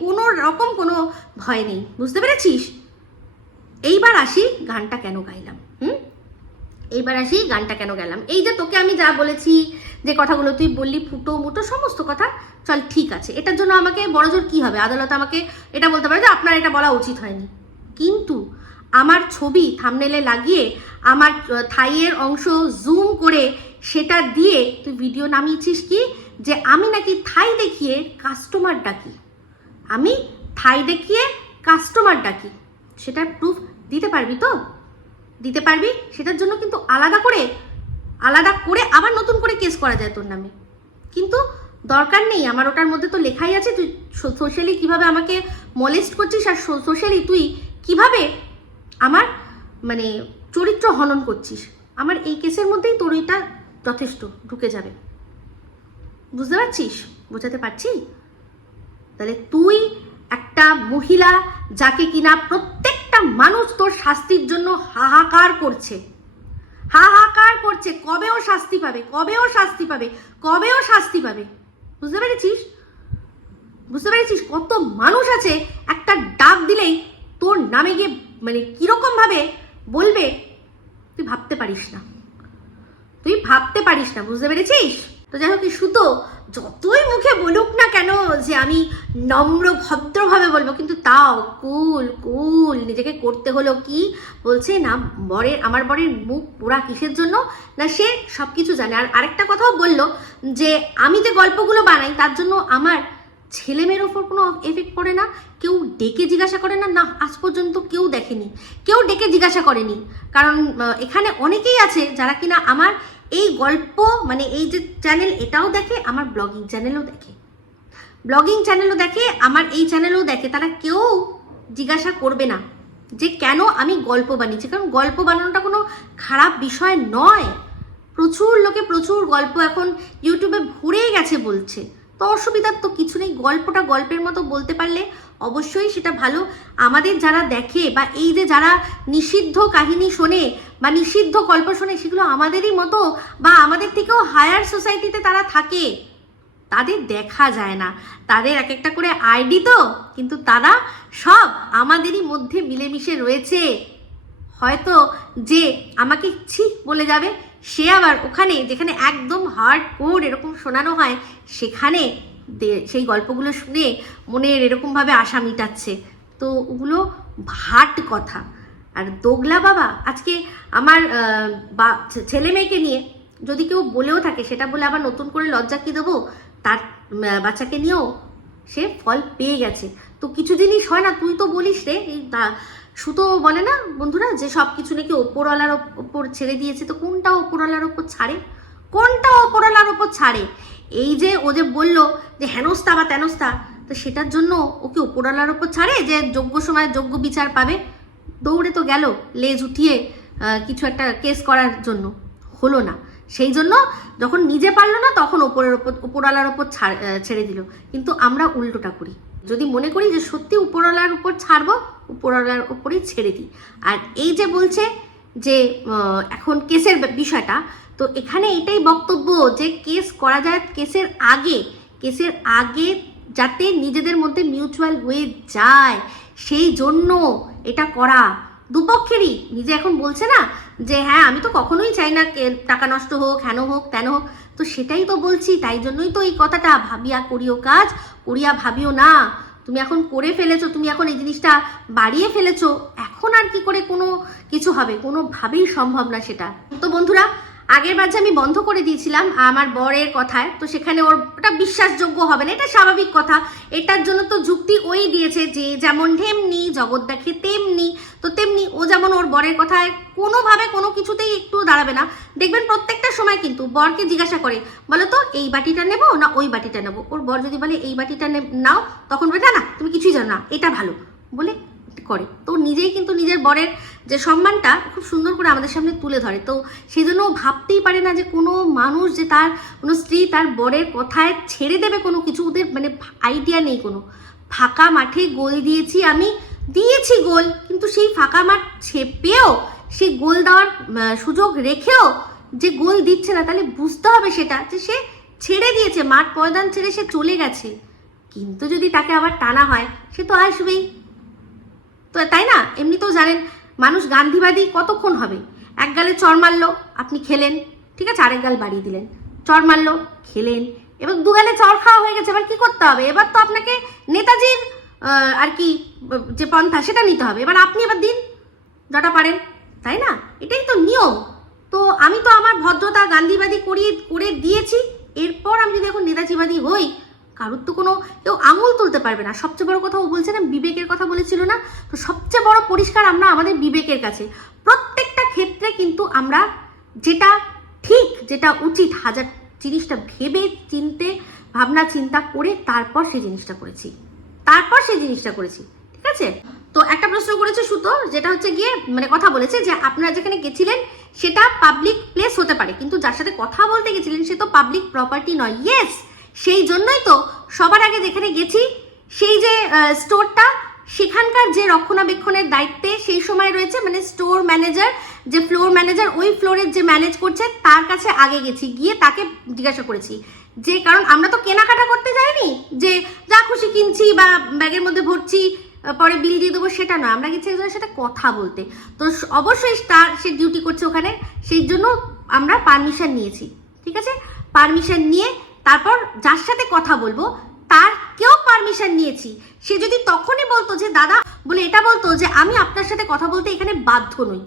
কোনো রকম কোনো ভয় নেই। বুঝতে পেরেছিস? এইবার আসি গানটা কেন গাইলাম। এই যে তোকে আমি যা বলেছি, যে কথাগুলো তুই বললি ফুটো মুটো সমস্ত কথা, চল ঠিক আছে, এটার জন্য আমাকে বড়জোর কি হবে? আদালত আমাকে এটা বলতে পারে যে আপনার এটা বলা উচিত হয়নি, কিন্তু আমার ছবি থাম্বনেলে লাগিয়ে আমার থাইয়ের অংশ জুম করে সেটা দিয়ে তুই ভিডিও নামিয়েছিস কি যে আমি নাকি থাই দেখিয়ে কাস্টমার ডাকি, আমি থাই দেখিয়ে কাস্টমার ডাকি। সেটার প্রুফ দিতে পারবি তো? দিতে পারবি? সেটার জন্য কিন্তু আলাদা করে আবার নতুন করে কেস করা যায় তোর নামে, কিন্তু দরকার নেই। আমার ওটার মধ্যে তো লেখাই আছে তুই সোশ্যালি কিভাবে আমাকে মলেস্ট করছিস, আর সোশ্যালি তুই কিভাবে আমার মানে চরিত্র হনন করছিস। আমার এই কেসের মধ্যেই তোর এটা যথেষ্ট ঢুকে যাবে, বুঝতে পারছিস? বোঝাতে পারছি? তাহলে তুই একটা মহিলা যাকে কিনা প্রত্যেকটা মানুষ তোর শাস্তির জন্য হাহাকার করছে, কবেও শাস্তি পাবে, কবেও শাস্তি পাবে, কবেও শাস্তি পাবে। বুঝতে পেরেছিস? বুঝতে পেরেছিস? কত মানুষ আছে একটা ডাক দিলেই তোর নামে গিয়ে মানে কিরকম ভাবে বলবে তুই ভাবতে পারিস না, তুই ভাবতে পারিস না। বুঝতে পেরেছিস? তো যাই হোক, সুতো যতই মুখে বলুক না কেন যে আমি নম্র ভদ্রভাবে বলবো, কিন্তু তাও কুল নিজেকে করতে হলো। কি বলছে না, আমার বরের মুখ পোড়া কিসের জন্য না, সে সব কিছু জানে। আর আরেকটা কথাও বললো যে আমি যে গল্পগুলো বানাই তার জন্য আমার ছেলে মেয়ের ওপর কোনো এফেক্ট পড়ে না, কেউ ডেকে জিজ্ঞাসা করে না, আজ পর্যন্ত কেউ দেখেনি, কেউ ডেকে জিজ্ঞাসা করেনি। কারণ এখানে অনেকেই আছে যারা কিনা আমার এই গল্প মানে এই যে চ্যানেল এটাও দেখে, আমার ব্লগিং চ্যানেলও দেখে, আমার এই চ্যানেলও দেখে। তারা কেউ জিজ্ঞাসা করবে না যে কেন আমি গল্প বানিয়েছি, কারণ গল্প বানানোটা কোনো খারাপ বিষয় নয়। প্রচুর লোকে প্রচুর গল্প এখন ইউটিউবে ভরেই গেছে বলছে, তো অসুবিধার তো কিছু নেই। গল্পটা গল্পের মতো বলতে পারলে অবশ্যই সেটা ভালো। আমাদের যারা দেখে বা এই যে যারা নিষিদ্ধ কাহিনী শোনে বা নিষিদ্ধ গল্প শোনে, সেগুলো আমাদেরই মতো বা আমাদের থেকেও হায়ার সোসাইটিতে তারা থাকে, তাদের দেখা যায় না, তাদের এক একটা করে আইডি তো, কিন্তু তারা সব আমাদেরই মধ্যে মিলেমিশে রয়েছে। হয়তো যে আমাকে ছি বলে যাবে, সে আবার ওখানে যেখানে একদম হার্ড কোর এরকম শোনানো হয় সেখানে সেই গল্পগুলো শুনে মনের এরকমভাবে আশা মিটাচ্ছে। তো ওগুলো হার্ড কথা। আর দোগলা বাবা আজকে আমার ছেলে মেয়েকে নিয়ে যদি কেউ বলেও থাকে, সেটা বলে আবার নতুন করে লজ্জা কি দেবো, তার বাচ্চাকে নিয়েও সে ফল পেয়ে গেছে। তো কিছু জিনিস হয় না, তুই তো বলিস রে, এই সুতো বলে না বন্ধুরা যে সব কিছু নাকি ওপরওয়ালার ওপর ছেড়ে দিয়েছে, তো কোনটা ওপরওয়ালার ওপর ছাড়ে, কোনটা ওপরওয়ালার ওপর ছাড়ে? এই যে ও যে বললো যে হেনস্থা বা তেনস্থা, তো সেটার জন্য ওকে ওপরওয়ালার ওপর ছাড়ে যে যোগ্য সময় যোগ্য বিচার পাবে? দৌড়ে তো গেল লেজ উঠিয়ে কিছু একটা কেস করার জন্য, হলো না। সেই জন্য যখন নিজে পারলো না তখন ওপরওয়ালার ওপর ছেড়ে দিল। কিন্তু আমরা উল্টোটা করি, যদি মনে করি যে সত্যি উপরওয়ালার উপর ছাড়বো, উপরওয়ালার উপরেই ছেড়ে দিই। আর এই যে বলছে যে এখন কেসের বিষয়টা, তো এখানে এটাই বক্তব্য যে কেস করা যায় কেসের আগে যাতে নিজেদের মধ্যে মিউচুয়াল হয়ে যায়, সেই জন্য এটা করা। দুপক্ষেরই নিজে এখন বলছে না যে হ্যাঁ আমি তো কখনোই চাই না টাকা নষ্ট হোক, হেন হোক তেন হোক, তো সেটাই তো বলছি। তাই জন্যই তো এই কথাটা, ভাবিয়া করিও কাজ, করিয়া ভাবিও না। তুমি এখন করে ফেলেছো, তুমি এখন এই জিনিসটা বাড়িয়ে ফেলেছো, এখন আর কি করে কোনো কিছু হবে? কোনোভাবেই সম্ভব না সেটা। তো বন্ধুরা, আগের বার যে আমি বন্ধ করে দিয়েছিলাম আমার বরের কথায়, তো সেখানে ওটা বিশ্বাসযোগ্য হবে না, এটা স্বাভাবিক কথা। এটার জন্য তো যুক্তি ওই দিয়েছে যে যেমন ঢেমনি জগৎ দেখে তেমনি, তো তেমনি ও যেমন ওর বরের কথায় কোনোভাবে কোনো কিছুতেই একটু দাঁড়াবে না। দেখবেন প্রত্যেকটা সময় কিন্তু বরকে জিজ্ঞাসা করে, বলো তো এই বাটিটা নেবো না ওই বাটিটা নেবো? ওর বর যদি বলে এই বাটিটা নাও, তখন বলে না তুমি কিছুই জানো না, এটা ভালো বলে করে। তো নিজেই কিন্তু নিজের বরের যে সম্মানটা খুব সুন্দর করে আমাদের সামনে তুলে ধরে। তো সেই জন্য ভাবতেই পারে না যে কোনো মানুষ যে তার কোনো স্ত্রী তার বরের কথায় ছেড়ে দেবে কোনো কিছু, ওদের মানে আইডিয়া নেই কোনো। ফাঁকা মাঠে গোল দিয়েছি, আমি দিয়েছি গোল, কিন্তু সেই ফাঁকা মাঠ ছেপেও সেই গোল দেওয়ার সুযোগ রেখেও যে গোল দিচ্ছে না, তাহলে বুঝতে হবে সেটা যে সে ছেড়ে দিয়েছে, মাঠ ময়দান ছেড়ে সে চলে গেছে। কিন্তু যদি তাকে আবার টানা হয়, সে তো আসবেই, তো তাই না? এমনিতেও জানেন মানুষ গান্ধীবাদী কতক্ষণ হবে? এক গালে চড় মারলো, আপনি খেলেন, ঠিক আছে, আরেক গাল বাড়িয়ে দিলেন, চড় মারলো, খেলেন, এবার দুগালে চড় খাওয়া হয়ে গেছে, এবার কি করতে হবে? এবার তো আপনাকে নেতাজির আর কি যে পন্থা সেটা নিতে হবে। এবার আপনি এবার দিন যটা পারেন, তাই না? এটাই তো নিয়ম। তো তো আমি তো আমার ভদ্রতা গান্ধীবাদী করে দিয়েছি, এরপর আমি যদি এখন নেতাজিবাদী হই, কারোর তো কোনো কেউ আঙুল তুলতে পারবে না। সবচেয়ে বড় কথা ও বলছে না বিবেকের কথা বলেছিল না, তো সবচেয়ে বড় পরিষ্কার আমরা আমাদের বিবেকের কাছে প্রত্যেকটা ক্ষেত্রে কিন্তু আমরা যেটা ঠিক যেটা উচিত হাজার জিনিসটা ভেবে চিনতে ভাবনা চিন্তা করে তারপর সেই জিনিসটা করেছি, ঠিক আছে। তো একটা প্রশ্ন করেছে সুতো, যেটা হচ্ছে গিয়ে মানে কথা বলেছে যে আপনারা যেখানে গেছিলেন সেটা পাবলিক প্লেস হতে পারে, কিন্তু যার সাথে কথা বলতে গেছিলেন সে তো পাবলিক প্রপার্টি নয়। ইয়েস, সেই জন্যই তো সবার আগে যেখানে গেছি সেই যে স্টোরটা, সেখানকার যে রক্ষণাবেক্ষণের দায়িত্বে সেই সময় রয়েছে মানে স্টোর ম্যানেজার, যে ফ্লোর ম্যানেজার ওই ফ্লোরের যে ম্যানেজ করছে তার কাছে আগে গেছি, গিয়ে তাকে জিজ্ঞাসা করেছি যে কারণ আমরা তো কেনাকাটা করতে যাইনি যে যা খুশি কিনছি বা ব্যাগের মধ্যে ভরছি পরে বিল দিয়ে দেবো, সেটা নয়। আমরা গেছি একজনের সাথে কথা বলতে, তো অবশ্যই তার সে ডিউটি করছে ওখানে, সেই জন্য আমরা পারমিশন নিয়েছি, ঠিক আছে। পারমিশন নিয়ে তারপর যার সাথে কথা বলবো তার কেউ পারমিশন নিয়েছি, সে যদি তখনই বলতো যে দাদা বলে এটা বলতো যে আমি আপনার সাথে কথা বলতে এখানে বাধ্য নই,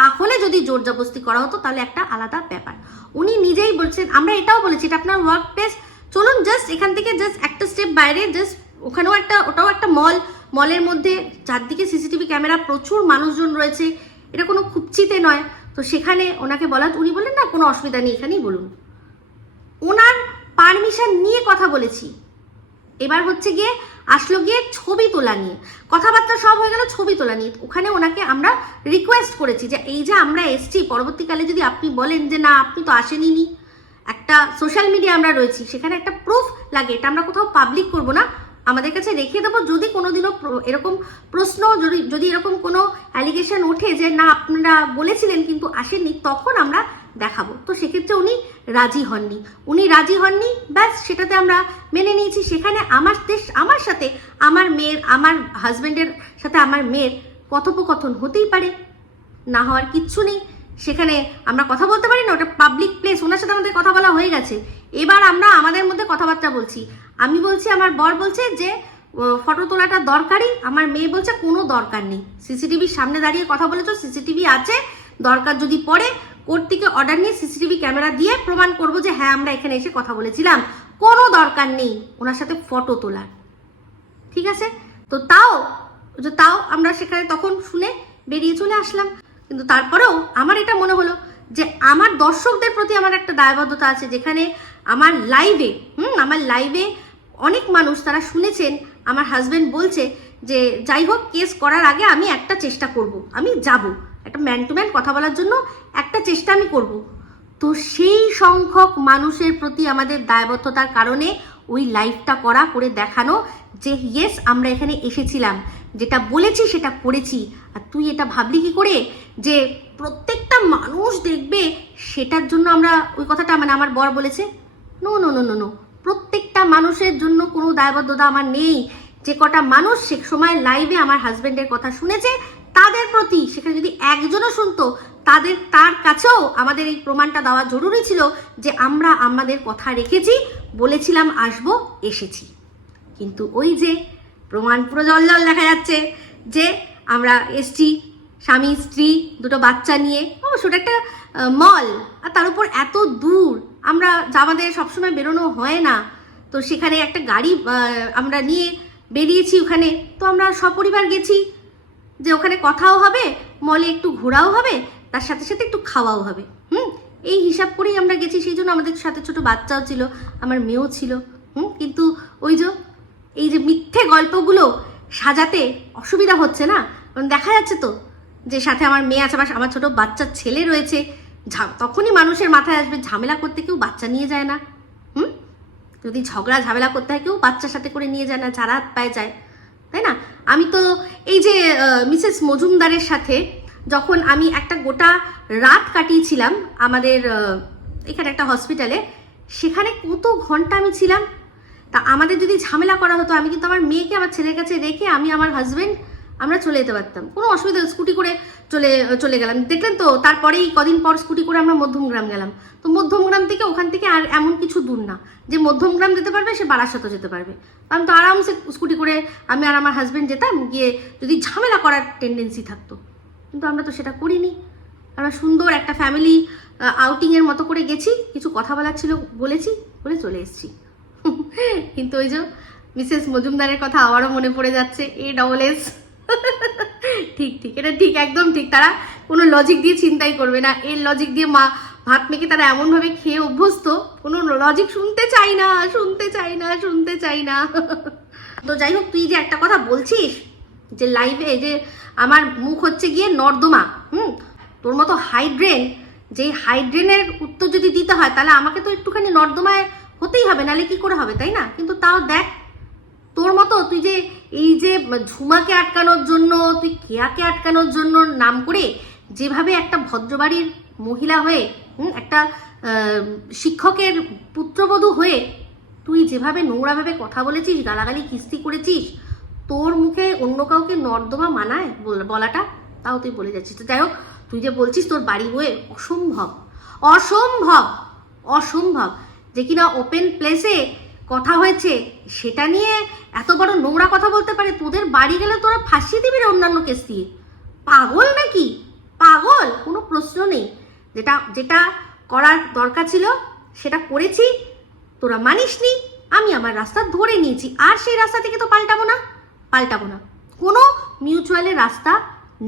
তাহলে যদি জোর জবরদস্তি করা হতো তাহলে একটা আলাদা ব্যাপার। উনি নিজেই বলছেন, আমরা এটাও বলেছি এটা আপনার ওয়ার্ক প্লেস, চলুন জাস্ট এখান থেকে জাস্ট একটা স্টেপ বাইরে, জাস্ট ওখানেও ওটাও একটা মলের মধ্যে চারদিকে সিসিটিভি ক্যামেরা, প্রচুর মানুষজন রয়েছে, এটা কোনো খুবচিতে নয়। তো সেখানে ওনাকে বলা, উনি বললেন না কোনো অসুবিধা নেই এখানেই বলুন, ওনার পারমিশন নিয়ে কথা বলেছি। এবার হচ্ছে গিয়ে আসলো গিয়ে ছবি তোলা নিয়ে, কথাবার্তা সব হয়ে গেল ছবি তোলা নিয়ে। ওখানে ওনাকে আমরা রিকোয়েস্ট করেছি যে এই যে আমরা এসছি, পরবর্তীকালে যদি আপনি বলেন যে না আপনি তো আসেনই, একটা সোশ্যাল মিডিয়া আমরা রয়েছি, সেখানে একটা প্রুফ লাগে, এটা আমরা কোথাও পাবলিক করব না, আমাদের কাছে রেখে দেবো। যদি কোনোদিনও এরকম প্রশ্ন যদি এরকম কোনো অ্যালিগেশন ওঠে যে না আপনারা বলেছিলেন কিন্তু আসেননি, তখন আমরা দেখাবো। তো সেক্ষেত্রে উনি রাজি হননি, ব্যাস সেটাতে আমরা মেনে নিয়েছি। সেখানে আমার সাথে আমার হাজব্যান্ডের সাথে আমার মেয়ের কথোপকথন হতেই পারে, না হওয়ার কিচ্ছু নেই। সেখানে আমরা কথা বলতে পারি না, ওটা পাবলিক প্লেস, ওনার সাথে আমাদের কথা বলা হয়ে গেছে। এবার আমরা আমাদের মধ্যে কথাবার্তা বলছি, আমি বলছি, আমার বর বলছে যে ফটো তোলাটা দরকারি, আমার মেয়ে বলছে কোনো দরকার নেই, সিসিটিভির সামনে দাঁড়িয়ে কথা বলেছো, সিসিটিভি আছে, দরকার যদি পড়ে কোর্ট থেকে অর্ডার নিয়ে সিসিটিভি ক্যামেরা দিয়ে প্রমাণ করবো যে হ্যাঁ আমরা এখানে এসে কথা বলেছিলাম, কোনো দরকার নেই ওনার সাথে ফটো তোলার, ঠিক আছে। তো তাও আমরা সেখানে তখন শুনে বেরিয়ে চলে আসলাম। কিন্তু তারপরেও আমার এটা মনে হলো যে আমার দর্শকদের প্রতি আমার একটা দায়বদ্ধতা আছে, যেখানে আমার লাইভে অনেক মানুষ তারা শুনেছেন আমার হাজবেন্ড বলছে যে যাই হোক কেস করার আগে আমি একটা চেষ্টা করব, আমি যাব একটা ম্যান টু ম্যান কথা বলার জন্য একটা চেষ্টা আমি করব। তো সেই সংখ্যক মানুষের প্রতি আমাদের দায়বদ্ধতার কারণে ওই লাইভটা করে দেখানো যে ইয়েস আমরা এখানে এসেছিলাম, যেটা বলেছি সেটা করেছি। আর তুই এটা ভাবলি কি করে যে প্রত্যেকটা মানুষ দেখবে, সেটার জন্য আমরা ওই কথাটা মানে আমার বর বলেছে নো, প্রত্যেকটা মানুষের জন্য কোনো দায়বদ্ধতা আমার নেই। যে কটা মানুষ সে সময় লাইভে আমার হাজবেন্ডের কথা শুনেছে তাদের প্রতি, সেখানে যদি একজনও শুনতো তার কাছেও আমাদের এই প্রমাণটা দেওয়া জরুরি ছিল যে আমরা আমাদের কথা রেখেছি, বলেছিলাম আসবো, এসেছি। কিন্তু ওই যে প্রমাণ পুরো জল দেখা যাচ্ছে যে আমরা এসছি স্বামী স্ত্রী দুটো বাচ্চা নিয়ে, সেটা একটা মল, আর তার উপর এত দূর, আমাদের সবসময় বেরোনো হয় না, তো সেখানে একটা গাড়ি আমরা নিয়ে বেরিয়েছি ওখানে। তো আমরা সপরিবার গেছি যে ওখানে কথাও হবে, মলে একটু ঘোরাও হবে, তার সাথে সাথে একটু খাওয়াও হবে, এই হিসাব করেই আমরা গেছি। সেই জন্য আমাদের সাথে ছোট বাচ্চাও ছিল, আমার মেয়েও ছিল। কিন্তু এই যে মিথ্যে গল্পগুলো সাজাতে অসুবিধা হচ্ছে না, কারণ দেখা যাচ্ছে তো যে সাথে আমার মেয়ে আছে, আমার ছোট বাচ্চার ছেলে রয়েছে, তখনই মানুষের মাথায় আসবে ঝামেলা করতে কেউ বাচ্চা নিয়ে যায় না, যদি ঝামেলা করতে হয় কেউ বাচ্চার সাথে করে নিয়ে যায় না, যারা হাত পায়ে যায়, তাই না। আমি তো এই যে মিসেস মজুমদারের সাথে যখন আমি একটা গোটা রাত কাটিয়েছিলাম আমাদের এখানে একটা হসপিটালে, সেখানে কত ঘন্টা আমি ছিলাম। তা আমাদের যদি ঝামেলা করা হতো, আমি কিন্তু আমার মেয়েকে আমার ছেলের কাছে রেখে আমি আমার হাজবেন্ড আমরা চলে যেতে পারতাম, কোনো অসুবিধা, স্কুটি করে চলে গেলাম। দেখলেন তো তারপরেই কদিন পর স্কুটি করে আমরা মধ্যমগ্রাম গেলাম। তো মধ্যমগ্রাম থেকে ওখান থেকে আর এমন কিছু দূর না যে মধ্যমগ্রাম যেতে পারবে সে বারাসাতও যেতে পারবে, আমি তো আরামসে স্কুটি করে আমি আর আমার হাজবেন্ড যেতাম, গিয়ে যদি ঝামেলা করার টেন্ডেন্সি থাকতো, কিন্তু আমরা তো সেটা করিনি। আমরা সুন্দর একটা ফ্যামিলি আউটিংয়ের মতো করে গেছি, কিছু কথা বলার ছিল বলেছি, বলে চলে এসেছি। কিন্তু ওই যে মিসেস মজুমদারের কথা আবারও মনে পড়ে যাচ্ছে, ASS। ঠিক ঠিক, এটা ঠিক, একদম ঠিক। তারা কোনো লজিক দিয়ে চিন্তাই করবে না, এর লজিক দিয়ে ভাত মেখে তারা এমনভাবে খেয়ে অভ্যস্ত, কোনো লজিক শুনতে চাই না, শুনতে চাই না, শুনতে চাই না। তো যাই হোক, তুই যে একটা কথা বলছিস যে লাইভে যে আমার মুখ হচ্ছে গিয়ে নর্দমা, তোর মতো হাইড্রেন, যে হাইড্রেনের উত্তর যদি দিতে হয় তাহলে আমাকে তো একটুখানি নর্দমায় হতেই হবে, নাহলে কি করে হবে, তাই না? কিন্তু তাও দেখ, তোর মতো তুই যে এই যে ঝুমাকে আটকানোর জন্য, তুই কেয়াকে আটকানোর জন্য নাম করে যেভাবে একটা ভদ্রবাড়ির মহিলা হয়ে, একটা শিক্ষকের পুত্রবধূ হয়ে তুই যেভাবে নোংরাভাবে কথা বলেছিস, গালাগালি কিস্তি করেছিস, তোর মুখে অন্য কাউকে নর্দমা মানায় বলাটা? তাও তুই বলে যাচ্ছিস। তো যাই হোক, তুই যে বলছিস তোর বাড়ি বয়ে অসম্ভব অসম্ভব অসম্ভব, যে কিনা ওপেন প্লেসে কথা হয়েছে সেটা নিয়ে এত বড় নোংরা কথা বলতে পারে, তোদের বাড়ি গেলে তোরা ফাঁসিয়ে দিবি রে অন্যান্য কেস দিয়ে। পাগল নাকি? পাগল? কোনো প্রশ্ন নেই। যেটা যেটা করার দরকার ছিল সেটা করেছি, তোরা মানিসনি, আমি আমার রাস্তা ধরে নিয়েছি, আর সেই রাস্তা থেকে তো পাল্টাবো না। কোনো মিউচুয়ালের রাস্তা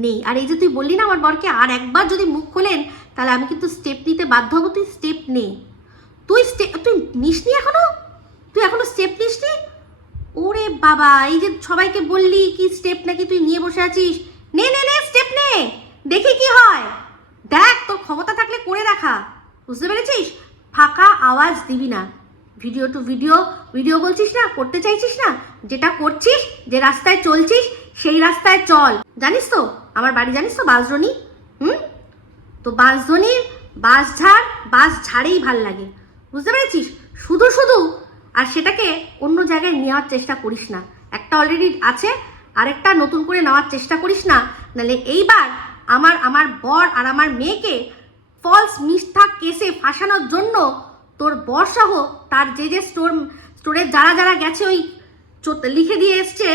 নেই। আর এই যে তুই বললি না আমার বরকে আর একবার যদি মুখ খোলেন তাহলে আমি কিন্তু স্টেপ নিতে বাধ্য হবো, তুই স্টেপ নে। তুই নিসনি এখনো? তুই এখনো স্টেপ নিসনি? ওরে বাবা, এই যে সবাইকে বললি কি স্টেপ নাকি তুই নিয়ে বসে আছিস, নে নে নে স্টেপ নে, দেখি কি হয়। দেখ, তোর ক্ষমতা থাকলে করে দেখা, বুঝতে পেরেছিস? ফাঁকা আওয়াজ দিবি না। ভিডিও টু ভিডিও বলছিস না, করতে চাইছিস না, যেটা করছিস, যে রাস্তায় চলছিস সেই রাস্তায় চল। জানিস তো আমার বাড়ি, জানিস তো বাঁশধনী, তো বাঁশধনীর বাঁশ ঝাড়েই ভাল লাগে, বুঝতে পেরেছিস? শুধু আর সেটাকে অন্য জায়গায় নেওয়ার চেষ্টা করিস না। একটা অলরেডি আছে, আরেকটা নতুন করে নেওয়ার চেষ্টা করিস না, নাহলে এইবার আমার বর আর আমার মেয়েকে ফলস মিথ্যা কেসে ফাঁসানোর জন্য তোর বর সহ তার যে স্টোরে যারা গেছে ওই লিখে দিয়ে এসছে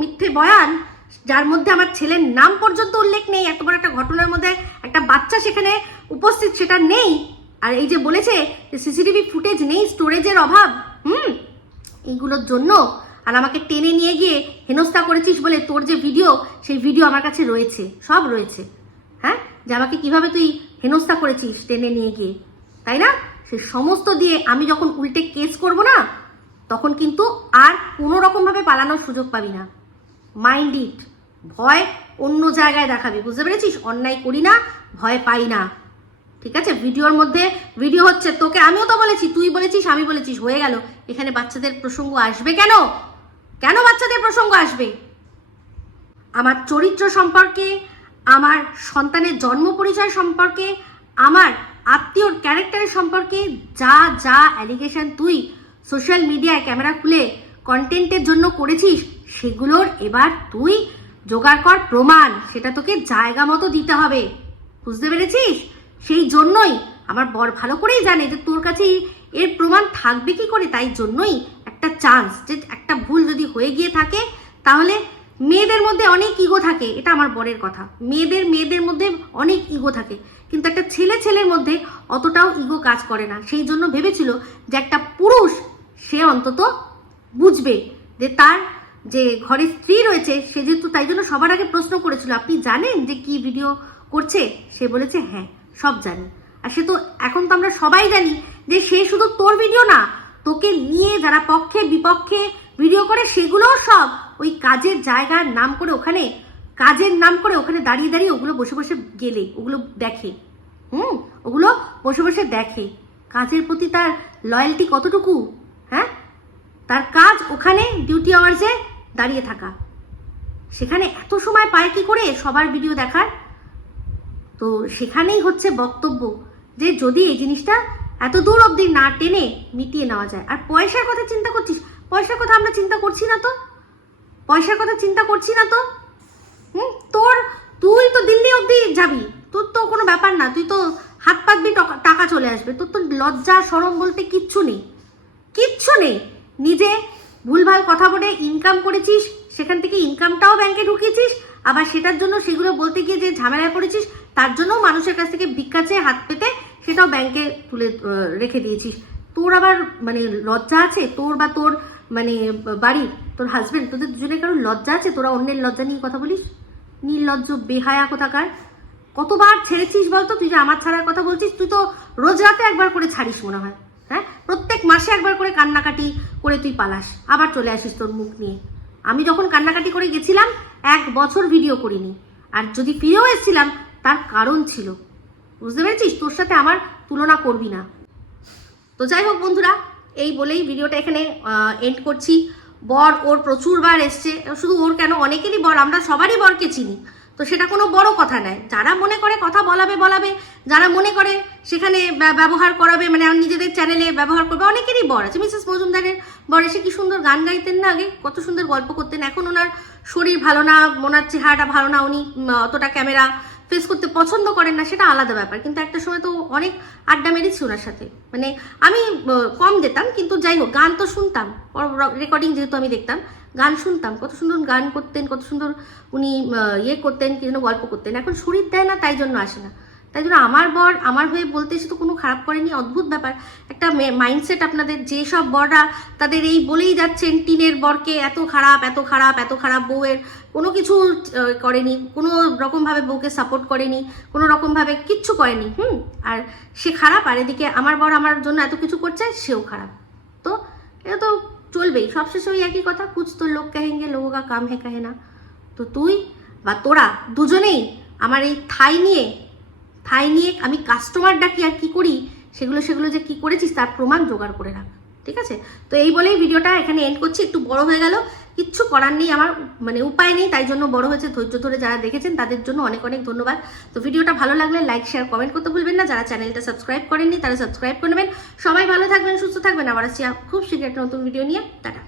মিথ্যে বয়ান, যার মধ্যে আমার ছেলের নাম পর্যন্ত উল্লেখ নেই। এত বড় একটা ঘটনার মধ্যে একটা বাচ্চা সেখানে উপস্থিত, সেটা নেই। আর এই যে বলেছে সিসিটিভি ফুটেজ নেই, স্টোরেজের অভাব, এইগুলোর জন্য আর আমাকে টেনে নিয়ে গিয়ে হেনস্থা করেছিস বলে তোর যে ভিডিও, সেই ভিডিও আমার কাছে রয়েছে, সব রয়েছে। হ্যাঁ, যে আমাকে কিভাবে তুই হেনস্থা করেছিস টেনে নিয়ে গিয়ে, তাই না? সে সমস্ত দিয়ে আমি যখন উল্টে কেস করব না, তখন কিন্তু আর কোনো রকমভাবে পালানোর সুযোগ পাবি না। Mind it. ভয় অন্য জায়গায় দেখাবি, বুঝতে পেরেছিস? অন্যায় করি না, ভয় পাই না, ঠিক আছে? ভিডিওর মধ্যে ভিডিও হচ্ছে, তোকে আমিও তো বলেছি, তুই বলেছিস, আমি বলেছিস, হয়ে গেল। এখানে বাচ্চাদের প্রসঙ্গ আসবে কেন? কেন বাচ্চাদের প্রসঙ্গ আসবে? আমার চরিত্র সম্পর্কে, আমার সন্তানের জন্ম পরিচয় সম্পর্কে, আমার আত্মীয়র ক্যারেক্টারের সম্পর্কে যা অ্যালিগেশন তুই সোশ্যাল মিডিয়ায় ক্যামেরা খুলে কন্টেন্টের জন্য করেছিস, সেগুলোর এবার তুই জোগাড় কর প্রমাণ, সেটা তোকে জায়গা মতো দিতে হবে, বুঝতে পেরেছিস? সেই জন্যই আমার বর ভালো করেই জানে যে তোর কাছে এর প্রমাণ থাকবে কি করে, তাই জন্যই একটা চান্স, যে একটা ভুল যদি হয়ে গিয়ে থাকে তাহলে মেয়েদের মধ্যে অনেক ইগো থাকে, এটা আমার বরের কথা, মেয়েদের মধ্যে অনেক ইগো থাকে, কিন্তু একটা ছেলের মধ্যে অতটাও ইগো কাজ করে না। সেই জন্য ভেবেছিল যে একটা পুরুষ সে অন্তত বুঝবে যে তার যে ঘরে স্ত্রী রয়েছে, সে যেহেতু, তাই জন্য সবার আগে প্রশ্ন করেছিল আপনি জানেন যে কি ভিডিও করছে? সে বলেছে হ্যাঁ সব জানি। আর সে তো এখন তো আমরা সবাই জানি যে সে শুধু তোর ভিডিও না, তোকে নিয়ে যারা পক্ষে বিপক্ষে ভিডিও করে সেগুলোও সব ওই কাজের জায়গার নাম করে, ওখানে কাজের নাম করে ওখানে দাঁড়িয়ে ওগুলো বসে গেলে ওগুলো দেখে, ওগুলো বসে দেখে কাজের প্রতি তার লয়্যালটি কতটুকু। হ্যাঁ, তার কাজ ওখানে ডিউটি আওয়ার্সে দাঁড়িয়ে থাকা, সেখানে এত সময় পায় কি করে সবার ভিডিও দেখার? তো সেখানেই হচ্ছে বক্তব্য যে যদি এই জিনিসটা এত দূর অবধি না টেনে মিটিয়ে নেওয়া যায়। আর পয়সার কথা চিন্তা করছিস, পয়সার কথা আমরা চিন্তা করছি না তো, পয়সার কথা চিন্তা করছি না তো। তুই তো দিল্লি অবধি যাবি, তোর তো কোনো ব্যাপার না, তুই তো হাত পাতবি টাকা চলে আসবে, তোর তো লজ্জা শরম বলতে কিচ্ছু নেই। নিজে ভুলভাল কথা বলে ইনকাম করেছিস, সেখান থেকে ইনকামটাও ব্যাংকে ঢুকিয়েছিস, আবার সেটার জন্য সেগুলো বলতে গিয়ে যে ঝামেলায় পড়েছিস তার জন্য মানুষের কাছ থেকে ভিক্ষা চেয়ে হাত পেতে সেটাও ব্যাংকে তুলে রেখে দিয়েছিস। তোর আবার মানে লজ্জা আছে? তোর বা তোর মানে বাড়ির তোর হাজবেন্ড, তোদের দুজনে কারোর লজ্জা আছে? তোরা অন্যের লজ্জা নিয়ে কথা বলিস? নির্লজ্জ বেহায়া কোথাকার। কতবার ছেড়েছিস বলতো? তুই যে আমার ছাড়ার কথা বলছিস, তুই তো রোজ রাতে একবার করে ছাড়িস মনে হয়। হ্যাঁ, প্রত্যেক মাসে একবার করে কান্নাকাটি করে তুই পালাস, আবার চলে আসিস তোর মুখ নিয়ে। আমি যখন কান্নাকাটি করে গেছিলাম 1 বছর ভিডিও করিনি, আর যদি ফিরেও এসেছিলাম তার কারণ ছিল, বুঝতে পেরেছিস? তোর সাথে আমার তুলনা করবি না। তো যাই হোক বন্ধুরা, এই বলেই ভিডিওটা এখানে এন্ড করছি। বর ওর প্রচুরবার এসছে, শুধু ওর কেন, অনেকেরই বর, আমরা সবারই বরকে চিনি, তো সেটা কোনো বড় কথা নয়। যারা মনে করে কথা বলাবে, যারা মনে করে সেখানে ব্যবহার করাবে, মানে নিজেদের চ্যানেলে ব্যবহার করবে, অনেকেরই বর আছে। মিসেস মজুমদারের বর এসে কি সুন্দর গান গাইতেন না আগে, কত সুন্দর গল্প করতেন। এখন ওনার শরীর ভালো না, ওনার চেহারাটা ভালো না, উনি অতটা ক্যামেরা ফেস করতে পছন্দ করেন না, সেটা আলাদা ব্যাপার। কিন্তু একটা সময় তো অনেক আড্ডা মেরেছি ওনার সাথে, মানে আমি কম যেতাম, কিন্তু যাই হোক গান তো শুনতাম, রেকর্ডিং যেহেতু আমি দেখতাম, গান শুনতাম, কত সুন্দর গান করতেন, কত সুন্দর উনি করতেন, কি যেন গল্প করতেন। এখন শরীর দেয় না, তাই জন্য আসে না। তাই জন্য আমার বর আমার হয়ে বলতে এসে তো কোনো খারাপ করেনি। অদ্ভুত ব্যাপার, একটা মাইন্ডসেট আপনাদের। যেসব বররা তাদের এই বলেই যাচ্ছেন টিনের বরকে এত খারাপ, এত খারাপ, এত খারাপ, বউয়ের কোনো কিছু করেনি, কোনো রকমভাবে বউকে সাপোর্ট করেনি, কোনো রকমভাবে কিচ্ছু করেনি, আর সে খারাপ, আর এদিকে আমার বর আমার জন্য এত কিছু করছে, সেও খারাপ। তো এটা তো চলবেই, সবশেষে ওই একই কথা, কুছ তো লোক কহেঙ্গে, লোগোं का काम है कहे ना। তো তুই বা তোরা দুজনেই আমার এই থাই নিয়ে আমি কাস্টমার ডাকি আর কি করি, সেগুলো যে কি করেছিস তার প্রমাণ জোগাড় করে রাখ, ঠিক আছে? তো এই বলেই ভিডিওটা এখানে এন্ড করছি। একটু বড় হয়ে গেল, কিচ্ছু করার নেই, আমার মানে উপায় নেই, তাই জন্য বড় হয়েছে। ধৈর্য ধরে যারা দেখেছেন তাদের জন্য অনেক অনেক ধন্যবাদ। তো ভিডিওটা ভালো লাগলে লাইক, শেয়ার, কমেন্ট করতে ভুলবেন না। যারা চ্যানেলটা সাবস্ক্রাইব করেননি তারা সাবস্ক্রাইব করে নেবেন। সবাই ভালো থাকবেন, সুস্থ থাকবেন। আবার আসছি খুব শীঘ্র একটা নতুন ভিডিও নিয়ে। টাটা।